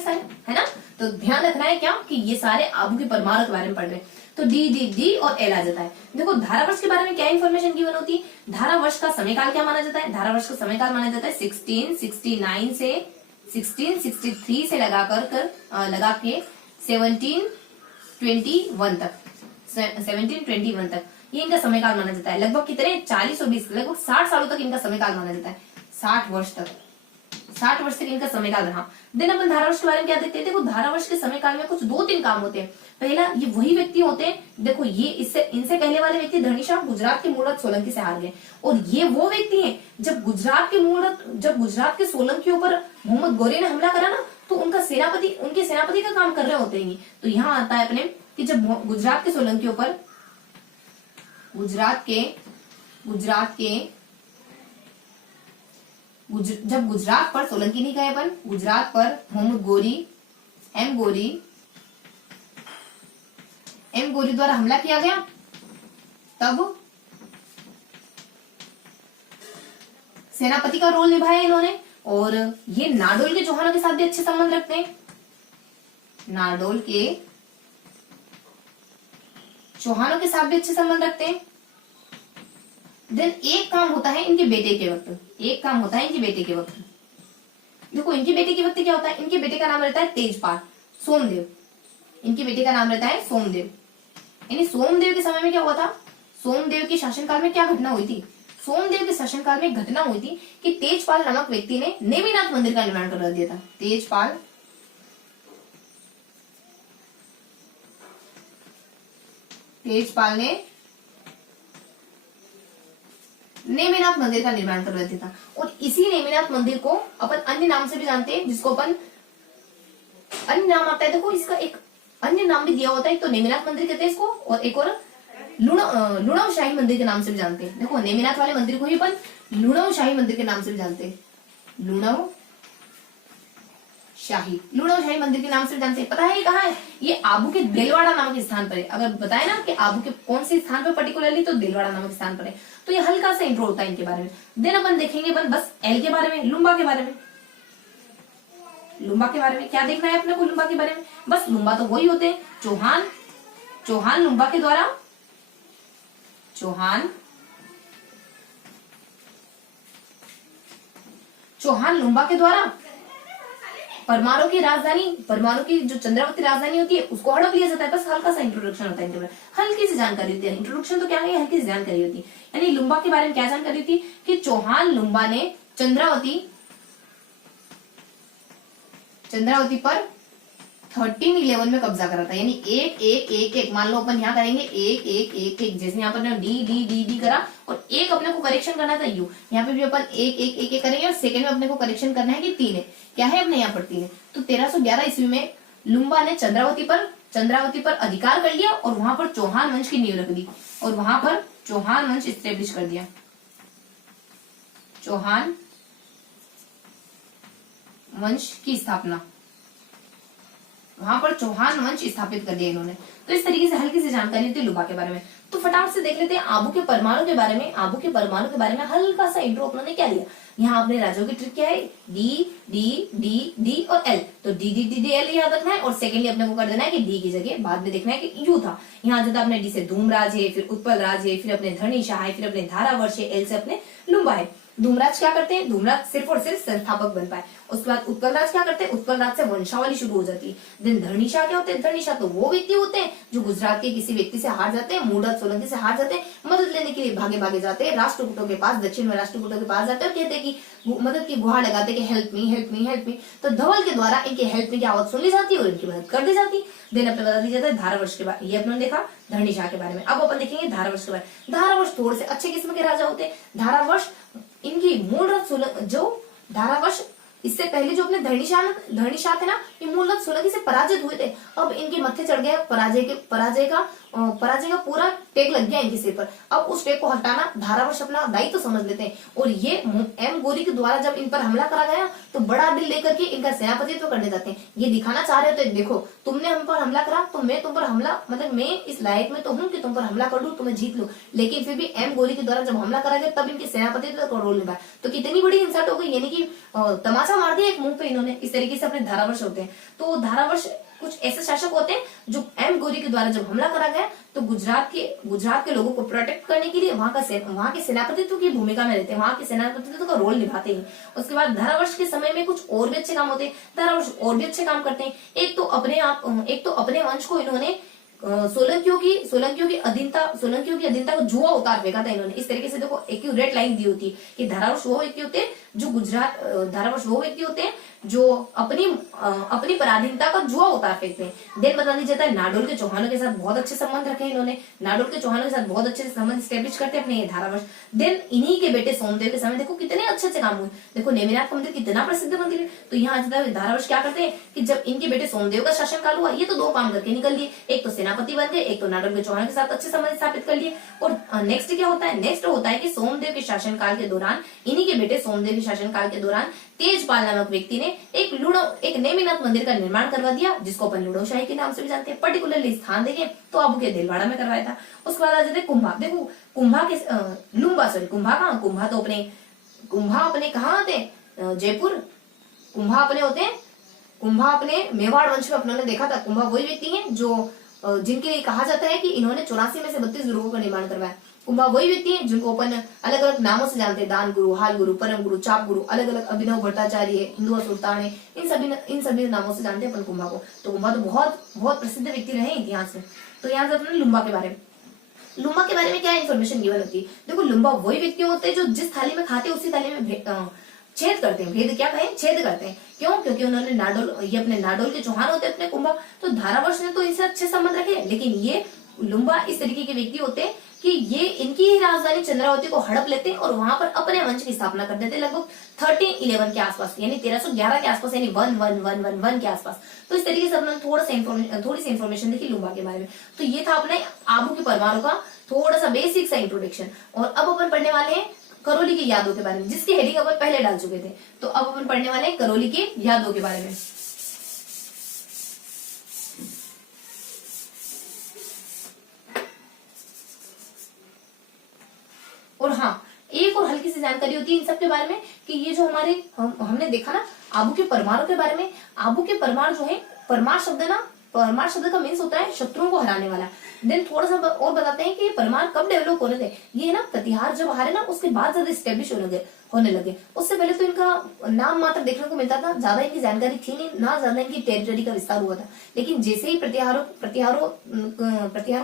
है ना। तो ध्यान रखना है क्या कि ये सारे आबू के परमार के बारे में पढ़ रहे हैं। तो डी और एल आ जाता है। देखो धारावर्ष के बारे में क्या इन्फॉर्मेशन गिवन होती है? धारावर्ष का समयकाल क्या माना जाता है? धारावर्ष का समयकाल माना जाता है 1663 से लगा के 1721 तक ये इनका समयकाल माना जाता है। लगभग कितने 40 और 20 लगभग 60 सालों तक इनका समयकाल माना जाता है। 60 वर्ष तक इनका समयकाल रहा। दिन अपन धारावर्ष के बारे में क्या देखते हैं? देखो धारावर्ष के समयकाल में कुछ 2-3 काम होते हैं। पहला, ये वही व्यक्ति होते हैं, देखो ये इनसे पहले वाले व्यक्ति धरणीशाह गुजरात के मूलराज सोलंकी से हार गए। और ये वो व्यक्ति हैं जब गुजरात के सोलंकियों पर मोहम्मद गौरी ने हमला करा ना, तो उनके सेनापति का काम कर रहे होते हैं। तो यहाँ आता है अपने कि जब गुजरात पर सोलंकी नहीं गए अपन, गुजरात पर मोहम्मद एम गोरी द्वारा हमला किया गया, तब सेनापति का रोल निभाया इन्होंने। और ये नाडोल के चौहानों के साथ भी अच्छे संबंध रखते हैं। नाडोल के चौहानों के साथ भी अच्छे संबंध रखते हैं। देन एक काम होता है इनके बेटे के वक्त। देखो इनके बेटे के वक्त क्या होता है? इनके बेटे का नाम रहता है तेजपाल सोमदेव। यानी सोमदेव के समय में क्या हुआ था? सोमदेव के शासनकाल में क्या घटना हुई थी? सोमदेव के शासनकाल में घटना हुई थी कि तेजपाल नामक व्यक्ति ने नेमिनाथ मंदिर का निर्माण करवा दिया था। तेजपाल ने नेमिनाथ मंदिर का निर्माण करवा दिया था। और इसी नेमिनाथ मंदिर को अपन अन्य नाम से भी जानते हैं, जिसको अपन अन्य नाम आता है। देखो इसका एक अन्य नाम भी दिया होता है, तो नेमिनाथ मंदिर कहते हैं इसको, और एक और लुणव शाही मंदिर के नाम से भी जानते हैं। देखो नेमिनाथ वाले मंदिर को ही अपन लुणव शाही मंदिर के नाम से भी जानते हैं। लुणव शाही मंदिर के नाम से भी जानते हैं। पता है ये कहाँ है? ये आबू के दिलवाड़ा नामक स्थान पर है। अगर बताए ना कि आबू के कौन से स्थान पर पर्टिकुलरली, तो दिलवाड़ा नामक स्थान पर है। तो ये हल्का सा इंट्रो होता है इनके बारे में। देन अपन देखेंगे बस एल के बारे में, लुम्बा के बारे में। क्या देखना है अपने को? लुम्बा के बारे में बस। लुम्बा तो वही होते हैं चौहान लुम्बा के द्वारा परमाणु की जो चंद्रावती राजधानी होती है उसको हड़प लिया जाता है। बस हल्का सा इंट्रोडक्शन होता है इनके बारे में, हल्की सी जानकारी होती है। इंट्रोडक्शन तो क्या है, हल्की सी जानकारी होती है। यानी लुम्बा के बारे में क्या जानकारी होती है कि चौहान लुम्बा ने चंद्रावती पर 1311 में कब्जा करा था। यानी 1 मान लो अपन यहाँ करेंगे 1 जैसे यहाँ पर डी करा, और एक अपने को करेक्शन करना था यू। यहाँ पे भी अपन 1 करेंगे, और सेकंड में अपने को करेक्शन करना है कि 3 है। क्या है अपने यहाँ पर 3 है। तो 1311 ईस्वी में लुम्बा ने चंद्रावती पर अधिकार कर लिया, और वहां पर चौहान वंश की नींव रख दी, और वहां पर चौहान वंश स्टेब्लिश कर दिया। चौहान वंश की स्थापना वहां पर चौहान वंश स्थापित कर दिया इन्होंने। तो इस तरीके से हल्की सी जानकारी होती है लुबा के बारे में। तो फटाफट से देख लेते हैं आबू के परमाणु के बारे में। आबू के परमाणु के बारे में हल्का सा इंट्रो उन्होंने क्या लिया। यहाँ अपने राज्यों की ट्रिक क्या है, डी डी डी डी और एल। तो D D D D L याद रखना है और सेकेंडली अपने को कर देना है कि डी की जगह बाद में देखना है कि यू था। यहाँ जब अपने डी से धूमराज है, फिर उत्पल राज है, फिर अपने धर्निशाह है, फिर अपने धारावर्ष है, एल से अपने लुम्बा है। धूमराज क्या करते हैं, धूमराज सिर्फ और सिर्फ संस्थापक बन पाए। उसके बाद उत्पल राज क्या करते हैं, उत्पल राज से वंशावली शुरू हो जाती है। देन धर्निशाह क्या होते हैं, धर्निशाह तो वो व्यक्ति होते हैं जो गुजरात के किसी व्यक्ति से हार जाते हैं, मूढ़ सोलंकी से हार जाते हैं, मदद लेने के लिए भागे भागे जाते हैं राष्ट्रकूटों के पास, दक्षिण में राष्ट्रकूटों के पास जाते हैं और कहते हैं कि मदद की गुहार लगाते कि help me help me help me. तो धवल के द्वारा इनके हेल्प मी की आवाज सुन ली जाती है और इनकी मदद कर दी जाती है। देन अपने बता दिया जाता है धारावर्ष के बारे में, ये अपने देखा धर्निशाह के बारे में। अब अपन देखेंगे धारावर्ष के बारे में। धारावर्ष थोड़े से अच्छे किस्म के राजा होते हैं। धारावर्ष इनकी मूल जो धारावर्ष इससे पहले जो अपने धर्निशाह थे ना, ये मूलतः सोलंकी से पराजित हुए थे। अब इनके मत्थे चढ़ गया पराजय का पूरा टेक लग गया इनके सिर पर। अब उस टेक को हटाना धारावर्ष अपना दायित्व समझ लेते हैं और ये एम गोरी के द्वारा जब इन पर हमला करा गया तो बड़ा दिल लेकर के इनका सेनापतित्व करने जाते हैं। ये दिखाना चाह रहे थे, देखो तुमने हम पर हमला करा तो मैं तुम पर हमला, मतलब मैं इस लायक में तो हूँ कि तुम पर हमला कर दूं, तुम्हें जीत लूं। लेकिन फिर भी एम गोरी के द्वारा जब हमला करा गया तब इनके सेनापतित्व का रोल निभाया। तो कितनी बड़ी इंसल्ट हो गई, यानी कि तमाचा मार दिया एक मुंह पे इन्होंने। इस तरीके से अपने धारावर्ष होते हैं। तो धारावर्ष कुछ ऐसे शासक होते हैं जो एम गोरी के द्वारा जब हमला करा गया तो गुजरात के लोगों को प्रोटेक्ट करने के लिए वहां के सेनापतित्व की भूमिका में रहते हैं, वहां के सेनापतित्व का रोल निभाते हैं। उसके बाद धारावर्ष के समय में कुछ और भी अच्छे काम होते हैं। धारावर्ष और भी अच्छे काम करते हैं। एक तो अपने वंश को इन्होंने सोलंकियों की अधीनता को जुआ उतार फेंका था इन्होंने। इस तरीके से देखो एक्यूरेट लाइन दी होती है कि धारावर्ष वो व्यक्ति होते हैं जो अपनी पराधीनता का जुआ उतार फेंकते हैं। देन बता दिया जाता है नाडोल के चौहानों के साथ बहुत अच्छे संबंध रखे इन्होंने। नाडोल के चौहानों के साथ बहुत अच्छे संबंध स्टेब्लिश करते हैं अपने ये धारावर्ष। देन इन्हीं के बेटे सोमदेव के समय देखो कितने अच्छे अच्छे काम हुए। देखो नेमिनाथ का मंदिर कितना प्रसिद्ध मंदिर है। तो यहाँ धारावर्ष क्या करते हैं कि जब इनके बेटे सोमदेव का शासनकाल हुआ, ये तो दो काम करके निकल लिए, एक तो सेनापति बन गए, एक तो नाडोल के चौहानों के साथ अच्छे संबंध स्थापित कर लिए। और नेक्स्ट क्या होता है, नेक्स्ट होता है कि सोमदेव के शासनकाल के दौरान, इन्हीं के बेटे सोमदेव के शासनकाल के दौरान तेजपाल नामक व्यक्ति ने एक नेमिनाथ मंदिर का निर्माण करवा दिया, जिसको अपन लुडोशाही के नाम से भी जानते हैं। पर्टिकुलरली स्थान देखें तो आबू के दिलवाड़ा में करवाया था। उसके बाद आ जाते कुंभा। देखो कुंभा अपने कहाँ आते हैं, जयपुर। कुंभा अपने मेवाड़ वंश में अपने देखा था। कुंभा वही व्यक्ति हैं जो जिनके लिए कहा जाता है कि इन्होंने 84 में से 32 दुर्गों का निर्माण करवाया। कुंभा वही व्यक्ति हैं जिनको अपन अलग अलग नामों से जानते हैं, दान गुरु, हाल गुरु, परम गुरु, चाप गुरु, अलग अलग अभिनव भट्टाचार्य, हिंदू सुल्तान है, इन सभी नामों से जानते हैं अपन कुंभा को। तो कुंभा तो बहुत बहुत प्रसिद्ध व्यक्ति रहे इतिहास में। तो यहाँ से अपने लुम्बा के बारे में क्या इन्फॉर्मेशन गिवन होती है। देखो लुम्बा वही व्यक्ति होते हैं जो जिस थाली में खाते हैं उसी थाली में छेद करते हैं। भेद क्या कहें, छेद करते हैं। क्यों? क्योंकि उन्होंने ये अपने नाडोल के चौहान होते हैं अपने कुंभा। तो धारावर्ष ने तो इनसे अच्छे संबंध रखे, लेकिन ये लुम्बा इस तरीके के व्यक्ति होते हैं कि ये इनकी ही राजधानी चंद्रावती को हड़प लेते हैं और वहां पर अपने वंश की स्थापना कर देते हैं लगभग 1311 के आसपास, यानी 1311 के आसपास, यानी 1111 के आसपास। तो इस तरीके से अपने थोड़ी सी इन्फॉर्मेशन देखी लुम्बा के बारे में। तो ये था अपने आबू के परमाणु का थोड़ा सा बेसिक सा इंट्रोडक्शन। और अब अपन पढ़ने वाले हैं करौली की यादों के बारे में, जिसकी हेडिंग अपन पहले डाल चुके थे। तो अब अपन पढ़ने वाले हैं करौली की यादों के बारे में। और हाँ, एक और हल्की सी जानकारी होती है इन सब के बारे में कि ये जो हमने देखा ना आबू के परमाणु के बारे में। आबू के परमाणु जो है, परमार शब्द का मीन्स होता है शत्रुओं को हराने वाला। देन थोड़ा सा और बताते हैं कि परमार कब डेवलप होने थे। ये ना प्रतिहार जब हारे ना उसके बाद ज्यादा स्टेब्लिश होने लगे। उससे पहले तो इनका नाम मात्र देखने को मिलता था, ज्यादा इनकी जानकारी थी नहीं, ना ज्यादा इनकी टेरिटरी का विस्तार हुआ था। लेकिन जैसे ही प्रतिहारों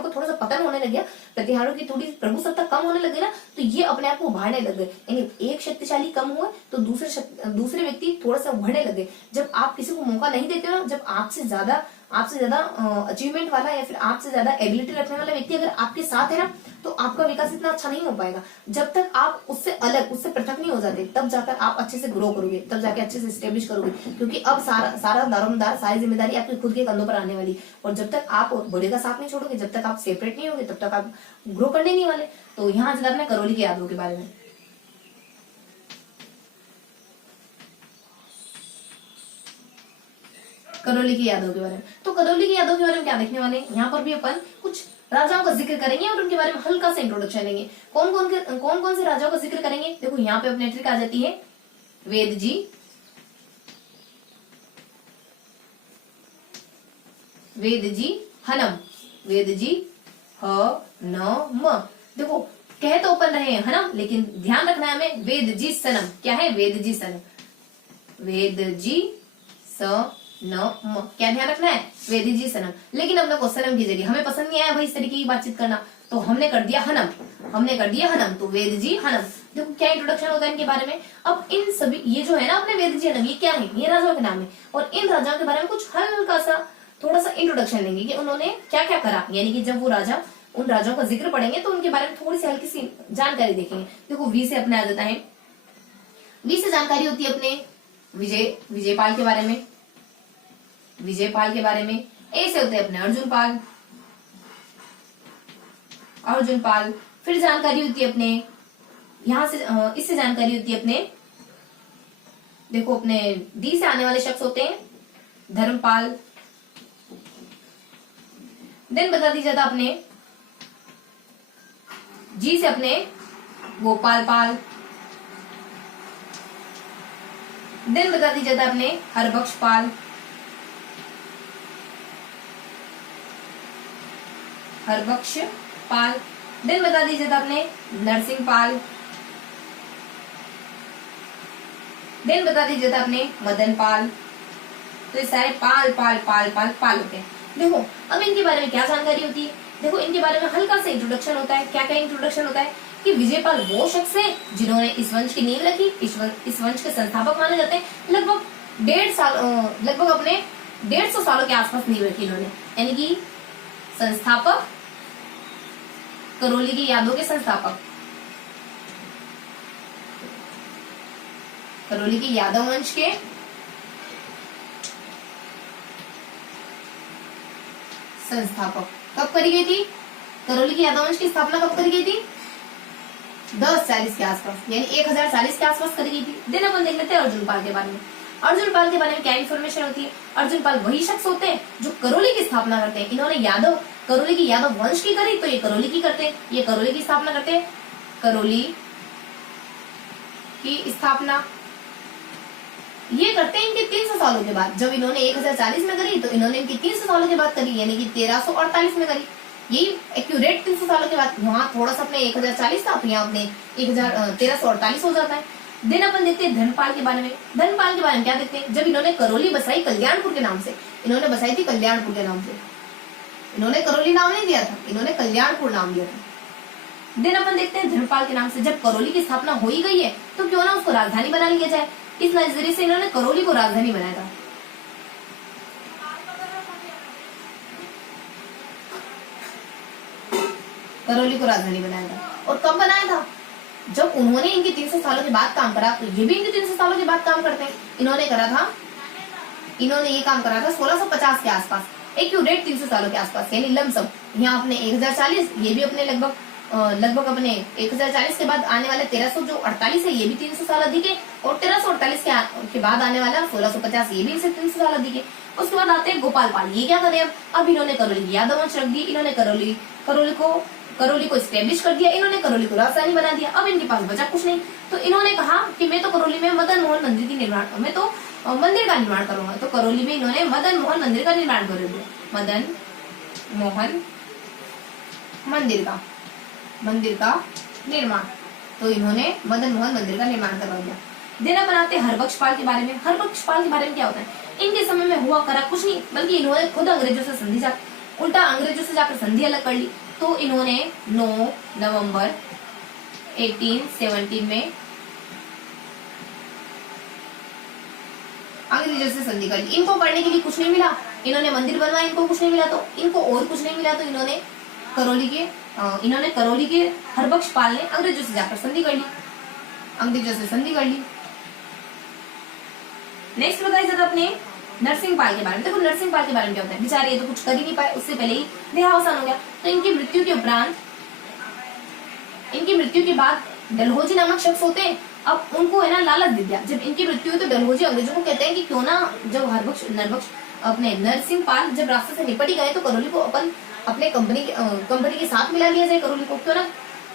को थोड़ा सा पतन होने लग गया, प्रतिहारों की थोड़ी प्रभुसत्ता कम होने लगे ना, तो ये अपने आप को उभारने लग गए। यानी एक शक्तिशाली कम हुए तो दूसरे व्यक्ति थोड़ा सा उभरने लगे। जब आप किसी को मौका नहीं देते हो, जब आपसे ज्यादा अचीवमेंट वाला या फिर आपसे ज्यादा एबिलिटी रखने वाला व्यक्ति अगर आपके साथ है ना, तो आपका विकास इतना अच्छा नहीं हो पाएगा। जब तक आप उससे पृथक नहीं हो जाते, तब जाकर आप अच्छे से ग्रो करोगे, तब जाके अच्छे से स्टेब्लिश करोगे। क्योंकि अब सारा दारोमदार, सारी जिम्मेदारी आपकी खुद के कंधों पर आने वाली। और जब तक आप बड़े का साथ नहीं छोड़ोगे, जब तक आप सेपरेट नहीं होगे, तब तक आप ग्रो करने नहीं वाले। तो यहाँ से मैं करौली की यादों के बारे में। करौली की यादों के बारे में। तो करौली की यादों के बारे में क्या देखने वाले हैं, यहाँ पर भी अपन कुछ राजाओं का जिक्र करेंगे और उनके बारे में हल्का सा इंट्रोडक्शन लेंगे। कौन कौन से राजाओं का जिक्र करेंगे, देखो यहाँ पे अपने ट्रिक आ जाती है, वेद जी, वेद जी हनम, वेद जी ह न म। देखो कह तो अपन रहे हैं हनम, लेकिन ध्यान रखना है हमें वेद जी सनम। क्या है, वेद जी सनम, वेद जी स न म, क्या ध्यान रखना है, वेद जी सनम। लेकिन अपने को सनम की जगह हमें पसंद नहीं आया भाई इस तरीके की बातचीत करना, तो हमने कर दिया हनम, हमने कर दिया हनम, तो वेद जी हनम। देखो क्या इंट्रोडक्शन होता है इनके बारे में। अब इन सभी ये जो है ना अपने वेद जी हनम, ये क्या है, ये राजाओं के नाम है, और इन राजाओं के बारे में कुछ हल्का सा थोड़ा सा इंट्रोडक्शन लेंगे कि उन्होंने क्या क्या करा, यानी कि जब वो राजा, उन राजाओं का जिक्र पढ़ेंगे तो उनके बारे में थोड़ी सी हल्की सी जानकारी देखेंगे। देखो वी से अपने आ जाता है, वी से जानकारी होती है अपने विजयपाल के बारे में, विजयपाल के बारे में। ए से होते हैं अपने अर्जुन पाल, अर्जुन पाल। फिर जानकारी होती है अपने यहां से, इससे जानकारी होती है अपने, देखो अपने डी से आने वाले शख्स होते हैं धर्मपाल। देन बता दीजिए था अपने जी से अपने गोपाल पाल। देन बता दीजिए था अपने हरबख्श पाल, हरबख्श पाल। देन बता दीजिए था अपने नरसिंह पाल। देन बता दीजिए था अपने मदन पाल। तो ये सारे पाल पाल पाल पाल पाल होते हैं। देखो अब इनके बारे में क्या जानकारी होती है, देखो इनके बारे में हल्का सा इंट्रोडक्शन होता है। क्या क्या इंट्रोडक्शन होता है कि विजयपाल वो शख्स है जिन्होंने इस वंश की नींव रखी, इस वंश के संस्थापक माने जाते हैं। लगभग 1.5 साल, लगभग अपने 150 सालों के आसपास नींव रखी इन्होंने, यानी कि संस्थापक, करौली की यादों के संस्थापक, करौली की यादव वंश के संस्थापक। कब करी गई थी करौली की यादव वंश की स्थापना, कब करी गई थी 1040 के आसपास, यानी 1040 के आसपास करी गई थी। दिन अपन देख लेते हैं अर्जुन पाल के बारे में। अर्जुन पाल के बारे में क्या इन्फॉर्मेशन होती है, अर्जुन पाल वही शख्स होते हैं जो करौली की स्थापना करते हैं। इन्होंने यादव, करौली की यादव वंश की करी तो ये करौली की करते हैं, ये करौली की स्थापना करते हैं, करौली की स्थापना ये करते हैं इनके 300 सालों के बाद। जब इन्होंने 1040 में करी तो इन्होंने इनकी 300 सालों के बाद करी, यानी कि 1348 में करी। यही एक्यूरेट 300 सालों के बाद। वहाँ थोड़ा सा अपने 1040 था तो यहाँ अपने 1348 हो जाता है। दिन अपन देखते हैं धनपाल के बारे में। धनपाल के बारे में क्या देखते हैं, जब इन्होंने करौली बसाई कल्याणपुर के नाम से, इन्होंने बसाई थी कल्याणपुर के नाम से, इन्होंने करौली नाम नहीं दिया था, इन्होंने कल्याणपुर नाम दिया था। दिन अपन देखते हैं धनपाल के नाम से जब करौली की स्थापना हो ही गई है तो क्यों ना उसको राजधानी बना लिया जाए। इस नजरिए से इन्होंने करौली को राजधानी बनाया था। करौली को राजधानी बनाया था। और कब बनाया था, जब उन्होंने इनके 300 सालों के बाद काम करा। तो ये भी इनके 300 सालों के बाद काम करते हैं। इन्होंने करा था, इन्होंने ये काम करा था 1650 के आसपास, एक्यूरेट 300 सालों के आसपास, यानी लमसम। यहाँ अपने 1040, ये भी अपने लगभग अपने 1040 के बाद आने वाले 1348 है, ये भी 300 साल अधिक है। और 1348 के बाद आने वाला 1650, ये भी इनसे 300 साल अधिक है। उसके बाद आते हैं गोपाल पाल। ये क्या करे, अब इन्होंने करौली यादव वंश रख दी, इन्होंने करौली को स्टेब्लिश कर दिया, इन्होंने करौली को राजधानी बना दिया। अब इनके पास बचा कुछ नहीं, तो इन्होंने कहा कि मैं तो करौली में मदन मोहन मंदिर की निर्माण, मैं तो मंदिर का निर्माण करूंगा। तो करौली में इन्होंने मदन मोहन मंदिर का निर्माण कर दिया, मदन मोहन मंदिर का निर्माण। तो इन्होंने मदन मोहन मंदिर का निर्माण करवा दिया। देना बनाते हरबख्श पाल के बारे में। हरबख्श पाल के बारे में क्या होता है, इनके समय में हुआ करा कुछ नहीं, बल्कि इन्होंने खुद अंग्रेजों से संधि उल्टा अंग्रेजों से जाकर संधि अलग कर ली। तो इन्होंने 9 नवंबर 1817 में अंग्रेजों से संधि कर ली। इनको करने के लिए कुछ नहीं मिला, इन्होंने मंदिर बनवाया, इनको कुछ नहीं मिला, तो इनको और कुछ नहीं मिला, तो इन्होंने करौली के हरबख्श पाल ने अंग्रेजों से जाकर संधि कर ली, अंग्रेजों से संधि कर ली। नेक्स्ट बताइए जरा अपने नरसिंह पाल के बारे में। देखो नरसिंह पाल के बारे में क्या होता है, बेचारे ये तो कुछ कर ही नहीं पाए, उससे पहले ही देहावसान हो गया। तो इनकी मृत्यु के उपरांत, इनकी मृत्यु के बाद डलहौजी नामक शख्स होते हैं। अब उनको है ना लालच दे दिया। जब इनकी मृत्यु हुई तो डलहौजी अंग्रेजों को कहते हैं कि क्यों ना, जब अपने नरसिंह पाल जब रास्ते से निपट ही गए तो करौली को अपन अपने कंपनी के साथ मिला लिया जाए। करौली को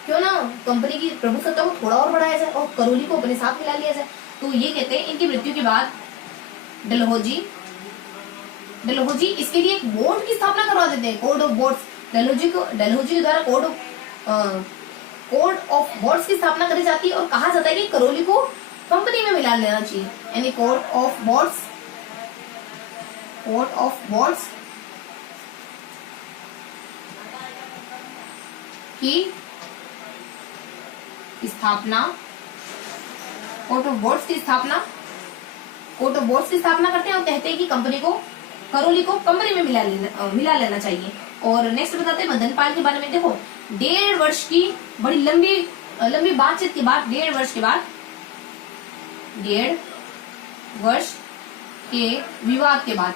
क्यों ना कंपनी की प्रभुसत्ता को थोड़ा और बढ़ाया जाए और करौली को अपने साथ मिला लिया जाए। तो ये कहते हैं इनकी मृत्यु के बाद डलहौजी इसके लिए एक बोर्ड की स्थापना करवा देते हैं, कोड ऑफ बोर्ड्स। डलहौजी के द्वारा कोड ऑफ बोर्ड्स की स्थापना करी जाती है और कहा जाता है कि करौली को कंपनी में मिला लेना चाहिए, यानी कोड ऑफ बोर्ड्स की स्थापना कोड ऑफ बोर्ड्स की स्थापना करते हैं और कहते हैं कि करौली को कंपनी में मिला लेना चाहिए। और नेक्स्ट बताते हैं मदन पाल के बारे में। देखो 1.5 वर्ष की बड़ी लंबी बातचीत के बाद 1.5 वर्ष के विवाद के बाद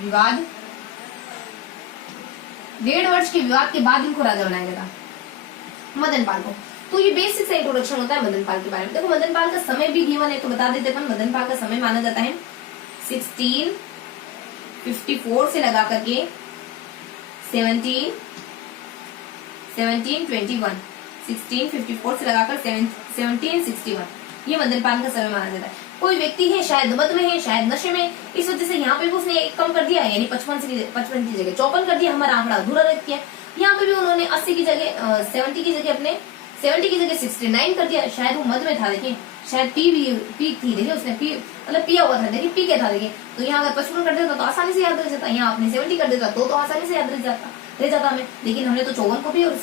1.5 वर्ष के विवाद के बाद इनको राजा बनाया गया मदन पाल को। तो ये बेसिक सा इंट्रोडक्शन होता है मदन पाल के बारे में। देखो मदन पाल का समय भी गिवन है तो बता देते हैं। मदन पाल का समय माना जाता है 1654 से लगा करके 1721, 1654 से लगाकर 1761 ये मदन पाल का समय माना जाता है। कोई व्यक्ति है शायद मद में है, शायद नशे में, इस वजह से यहाँ पे भी उसने एक कम कर दिया, यानी 55 की जगह 54 कर दिया, हमारा आंकड़ा अधूरा रख दिया। यहाँ पे भी उन्होंने 80 की जगह 70 की जगह 69 कर दिया। शायद वो मद में था, देखिए शायद पी थी, देखिए उसने पी मतलब पिया हुआ था, देखिए पी क्या था, देखिए तो यहाँ अगर 55 कर देता तो आसानी से याद रह जाता, यहाँ आपने 70 कर देता तो आसानी से याद रह जाता हमें। लेकिन हमने तो 54 को भी और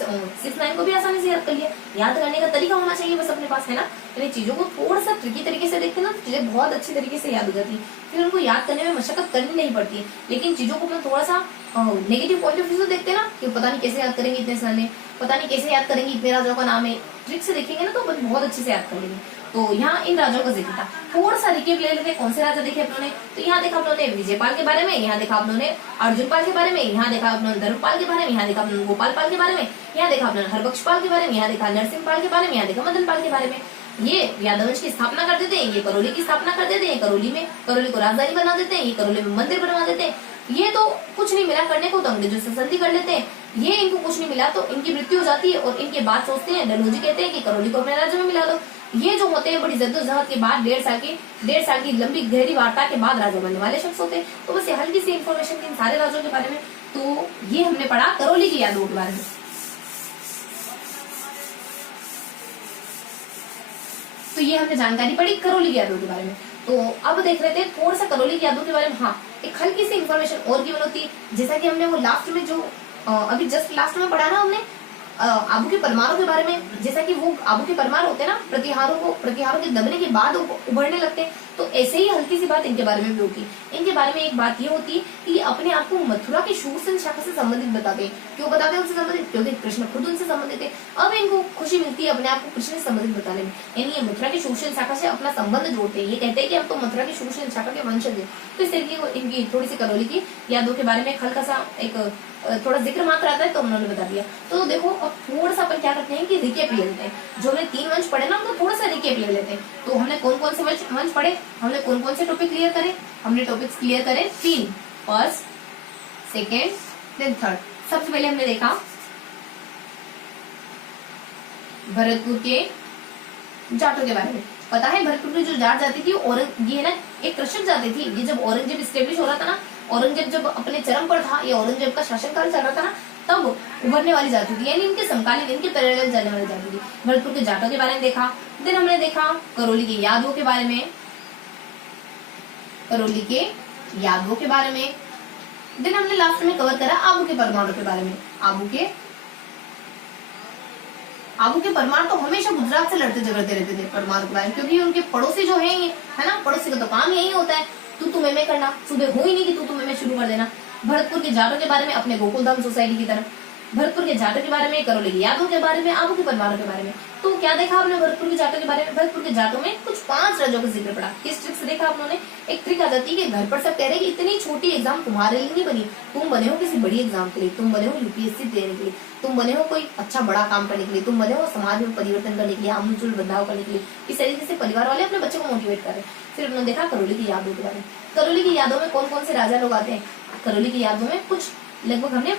69 को भी आसानी से याद कर लिया। याद करने का तरीका होना चाहिए बस अपने पास, है ना। यानी चीजों को थोड़ा सा ट्रिकी तरीके से देखते ना तो चीजें बहुत अच्छी तरीके से याद हो जाती है, फिर उनको याद करने में मशक्कत करनी नहीं पड़ती है। लेकिन चीजों को अपना थोड़ा सा नेगेटिव पॉइंट ऑफ व्यू से देखते ना कि पता नहीं कैसे याद करेंगे इतने सारे, पता नहीं कैसे याद करेंगे इतने राजाओं का नाम है, ट्रिक से देखेंगे ना तो बहुत अच्छे से याद कर लेंगे। तो यहाँ इन राजाओं का जिक्र था। थोड़ा सा रिकेप ले लेते हैं कौन से राजा देखे अपनों ने। तो यहाँ देखा अपनों ने विजयपाल के बारे में, यहाँ देखा अपनों ने अर्जुन पाल के बारे में, यहाँ देखा अपनों ने धर्मपाल के बारे में, यहाँ देखा अपनों गोपाल पाल के बारे में, यहाँ देखा अपनों हरबख्श पाल के बारे में, यहाँ देखा नरसिंह पाल के बारे में, यहाँ देखा मदन पाल के बारे में। ये यादवंश की स्थापना कर देते हैं, ये करौली की स्थापना कर देते हैं, करौली को राजधानी बना देते हैं, ये करौली में मंदिर बनवा देते हैं। ये तो कुछ नहीं मिला करने को तो अंग्रेजों से संधि कर लेते हैं। ये इनको कुछ नहीं मिला तो इनकी मृत्यु हो जाती है और इनके बाद सोचते हैं, डलहौजी कहते हैं कि करौली को अपने राज्य में मिला दो। ये जो होते हैं बड़ी जद्दोजहद के बाद 1.5 साल की लंबी गहरी वार्ता के बाद राजा बनने वाले शख्स होते हैं। तो बस ये हल्की सी इन्फॉर्मेशन थी इन सारे राज्यों के बारे में। तो ये हमने पढ़ा करौली की यादवों के बारे में। तो ये हमने जानकारी पढ़ी करौली की यादवों के बारे में। तो अब देख रहे थे थोड़ा सा करौली की यादवों के बारे में। हाँ, एक हल्की सी इन्फॉर्मेशन और गिवन होती है, जैसा कि हमने वो लास्ट में जो अभी जस्ट लास्ट में पढ़ा ना हमने आबू के परमारों के बारे में। जैसा कि वो आबू के परमार होते हैं ना, प्रतिहारों के दबने के बाद उभरने लगते हैं, तो ऐसे ही हल्की सी बात इनके बारे में भी होती है। इनके बारे में एक बात ये होती है कि अपने आप को मथुरा की शूरसेन शाखा से संबंधित बताते हैं। क्यों बताते हैं उनसे संबंधित? क्योंकि कृष्ण खुद उनसे संबंधित है। अब इनको खुशी मिलती है अपने आप को कृष्ण से संबंधित बताने में, यानी ये मथुरा की शूरसेन शाखा से अपना संबंध जोड़ते हैं। ये कहते हैं कि हम तो मथुरा की शूरसेन शाखा के वंशज है। तो इस तरीके इनकी थोड़ी सी करौली की यादों के बारे में हल्का सा एक थोड़ा जिक्र मात्र आता है तो उन्होंने बता दिया। तो देखो अब थोड़ा सा अपन क्या करते हैं कि रिकेप ले लेते हैं। जो हमने 3 वंश पढ़े ना उनको थोड़ा सा रिकेप ले लेते हैं। तो हमने कौन कौन से वंश पढ़े, हमने कौन कौन से टॉपिक क्लियर करे, हमने टॉपिक्स क्लियर करे 3, फर्स्ट, सेकेंड, देन थर्ड। सबसे पहले हमने देखा भरतपुर के जाटों के बारे में। पता है भरतपुर की जो जाट जाति थी ये ना एक कृषक जाति थी। ये जब औरंगजेब स्टेब्लिश हो रहा था ना, औरंगजेब जब अपने चरम पर था, ये औरंगजेब का शासनकाल चल रहा था ना, तब उभरने वाली जाति थी, यानी इनके समकालीन इनके पैरेलल चलने वाली जाति थी। भरतपुर के जाटों के बारे में देखा। देन हमने देखा करौली की यादवों के बारे में, देन हमने लास्ट में कवर करा आबू के परमारों के बारे में। आबू के परमार तो हमेशा गुजरात से लड़ते झगड़ते रहते थे परमार के बारे में, क्योंकि उनके पड़ोसी जो है ना, पड़ोसी का तो काम यही होता है तू मैं करना। सुबह हो ही नहीं कि तू मैं शुरू कर देना। भरतपुर के जाटों के बारे में अपने गोकुलधाम सोसाइटी की तरफ। भरतपुर के जाटों के बारे में, करौली के यादवों के बारे में, आबू के परमारों के बारे में। तो क्या देखा आपने भरतपुर के जाटों के बारे में? भरतपुर के जाटों में कुछ 5 राजाओं का जिक्र पड़ा। किस ट्रिक से देखा आप लोगों ने? एक ट्रिक आ जाती है कि घर पर सब कह रहे हैं कि इतनी छोटी एग्जाम तुम्हारे लिए नहीं बनी, तुम बने हो किसी बड़ी एग्जाम के लिए, तुम बने हो यूपीएससी देने के लिए, तुम बने हो कोई अच्छा बड़ा काम करने के लिए, तुम बने हो समाज में परिवर्तन करने के लिए, आमूल बदलाव करने के लिए। इस तरीके से परिवार वाले अपने बच्चों को मोटिवेट कर रहे हैं। फिर उन्होंने देखा करौली की यादों के बारे में। करौली की यादों में कौन कौन से राजा लोग आते हैं? करौली की यादों में कुछ लगभग हमने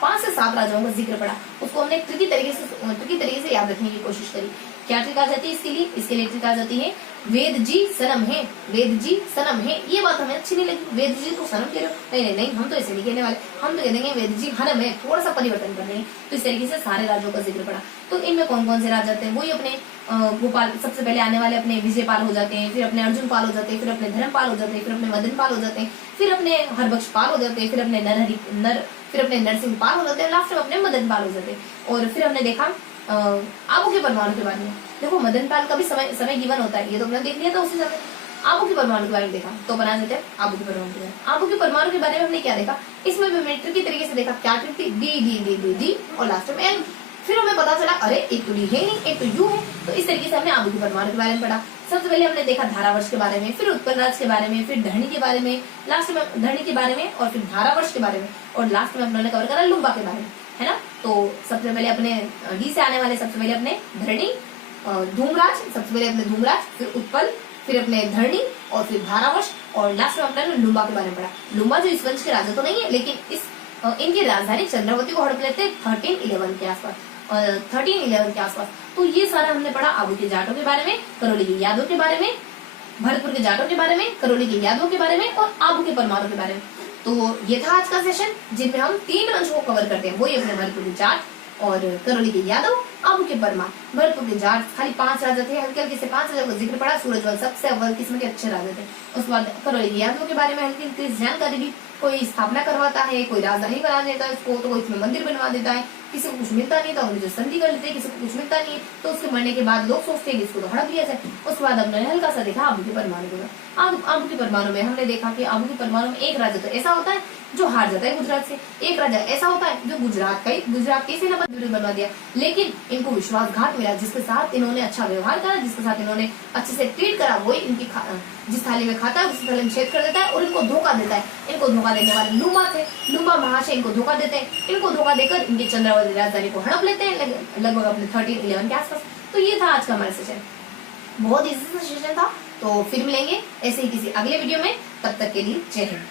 5 से 7 राजाओं का जिक्र पड़ा। उसको हमने ट्रिकी तरीके से याद रखने की कोशिश करी। क्या ट्रिक आ जाती है इसके लिए? इसके लिए ट्रिक आ जाती है वेद जी सनम है, वेद जी सनम है। ये बात हमें अच्छी नहीं लगी, वेद जी को सनम कह रहे हो, नहीं नहीं नहीं, हम तो ऐसे नहीं कहने वाले, हम तो कह देंगे वेद जी हनम है, थोड़ा सा परिवर्तन कर रहे हैं। तो इस तरीके से सारे राजाओं का जिक्र पड़ा। तो इनमें कौन कौन से राजा थे? वही अपने गोपाल, सबसे पहले आने वाले अपने विजयपाल हो जाते हैं, फिर अपने अर्जुनपाल हो जाते हैं, फिर अपने धर्मपाल हो जाते हैं, फिर अपने मदनपाल हो जाते हैं, फिर अपने हरबख्शपाल हो जाते हैं, फिर अपने फिर अपने नरसिंहपाल हो जाते हैं, लास्ट में अपने मदनपाल हो जाते हैं। और फिर हमने देखा आबू के परमाणु के बारे में। देखो मदनपाल का भी समय गिवन होता है, ये तो हमने देख लिया था उसी समय। आबू के परमाणु के बारे में देखा तो बना देते हैं आबू के परमाणु के बारे में। आबू के परमाणु के बारे में हमने क्या देखा? इसमें भी ट्रिक की तरीके से देखा। क्या ट्रिक थी? D D D D D और लास्ट में एन। फिर हमें पता चला अरे एक तो डी है नहीं, एक तो यू है। तो इस तरीके से हमने आबू के परमाणु के बारे में पढ़ा। सबसे पहले हमने देखा धारावर्ष के बारे में, फिर उत्पल राज के बारे में, फिर धरणी के बारे में, लास्ट में धरणी के बारे में, और फिर धारावर्ष के बारे में, और लास्ट में हमने कवर करा लुम्बा के बारे में, है ना। तो सबसे पहले अपने डी से आने वाले सबसे पहले अपने धरणी, धूमराज, सबसे पहले अपने धूमराज, फिर उत्पल, फिर अपने धरणी, और फिर धारावर्ष, और लास्ट में अपने लुम्बा के बारे में पढ़ा। लुम्बा जो इस वंश के राजा तो नहीं है, लेकिन इस इनकी राजधानी चंद्रावती को हड़प लेते 1311 के आसपास, 1311 के आसपास। तो ये सारा हमने पढ़ा आबू के जाटों के बारे में, करौली की यादों के बारे में, भरतपुर के जाटों के बारे में, करौली की यादों के बारे में, और आबू के परमारों के बारे में। तो ये था आज का सेशन, जिनमें हम 3 वंशों को कवर करते हैं। वही अपने भरतपुर के जाट और करौली के यादव, आबू के परमार। भरतपुर के जाट खाली 5 राजा थे, हल्के हल्के से 5 राजा का जिक्र पड़ा। सूरजमल सबसे अव्वल किस्म के अच्छे राजा थे। उसके बाद करौली के यादवों के बारे में हल्की हल्की जानकारी दी। कोई स्थापना करवाता है, कोई राजधानी बना देता है उसको, तो कोई इसमें मंदिर बनवा देता है। किसी को कुछ मिलता नहीं था, उन्हें संधि कर लेते, किसी को कुछ मिलता नहीं है तो उसके मरने के बाद लोग सोचते हैं कि इसको तो हड़प लिया जाए। उसके बाद हमने हल्का सा देखा आबू के परमाणु को। आबू के परमाणु में हमने देखा कि आबू के परमाणु में एक राजा तो ऐसा होता है जो हार जाता है गुजरात से, एक राजा ऐसा होता है जो गुजरात के सेनापति बनवा दिया, लेकिन इनको विश्वासघात मिला। जिसके साथ इन्होंने अच्छा व्यवहार करा, जिसके साथ इन्होंने अच्छे से ट्रीट करा, वही इनकी जिस थाली में खाता है उस थाली में छेद कर देता है और इनको धोखा देता है। इनको धोखा देने वाले लुम्बा थे। लुम्बा महाशय इनको धोखा देते हैं। इनको धोखा देकर इनकी चंद्रावती राजधानी को हड़प लेते हैं लगभग अपने 1311 के आसपास। तो ये था आज का हमारा सेशन, बहुत इजी सेशन था। तो फिर मिलेंगे ऐसे ही किसी अगले वीडियो में, तब तक के लिए जय हिंद।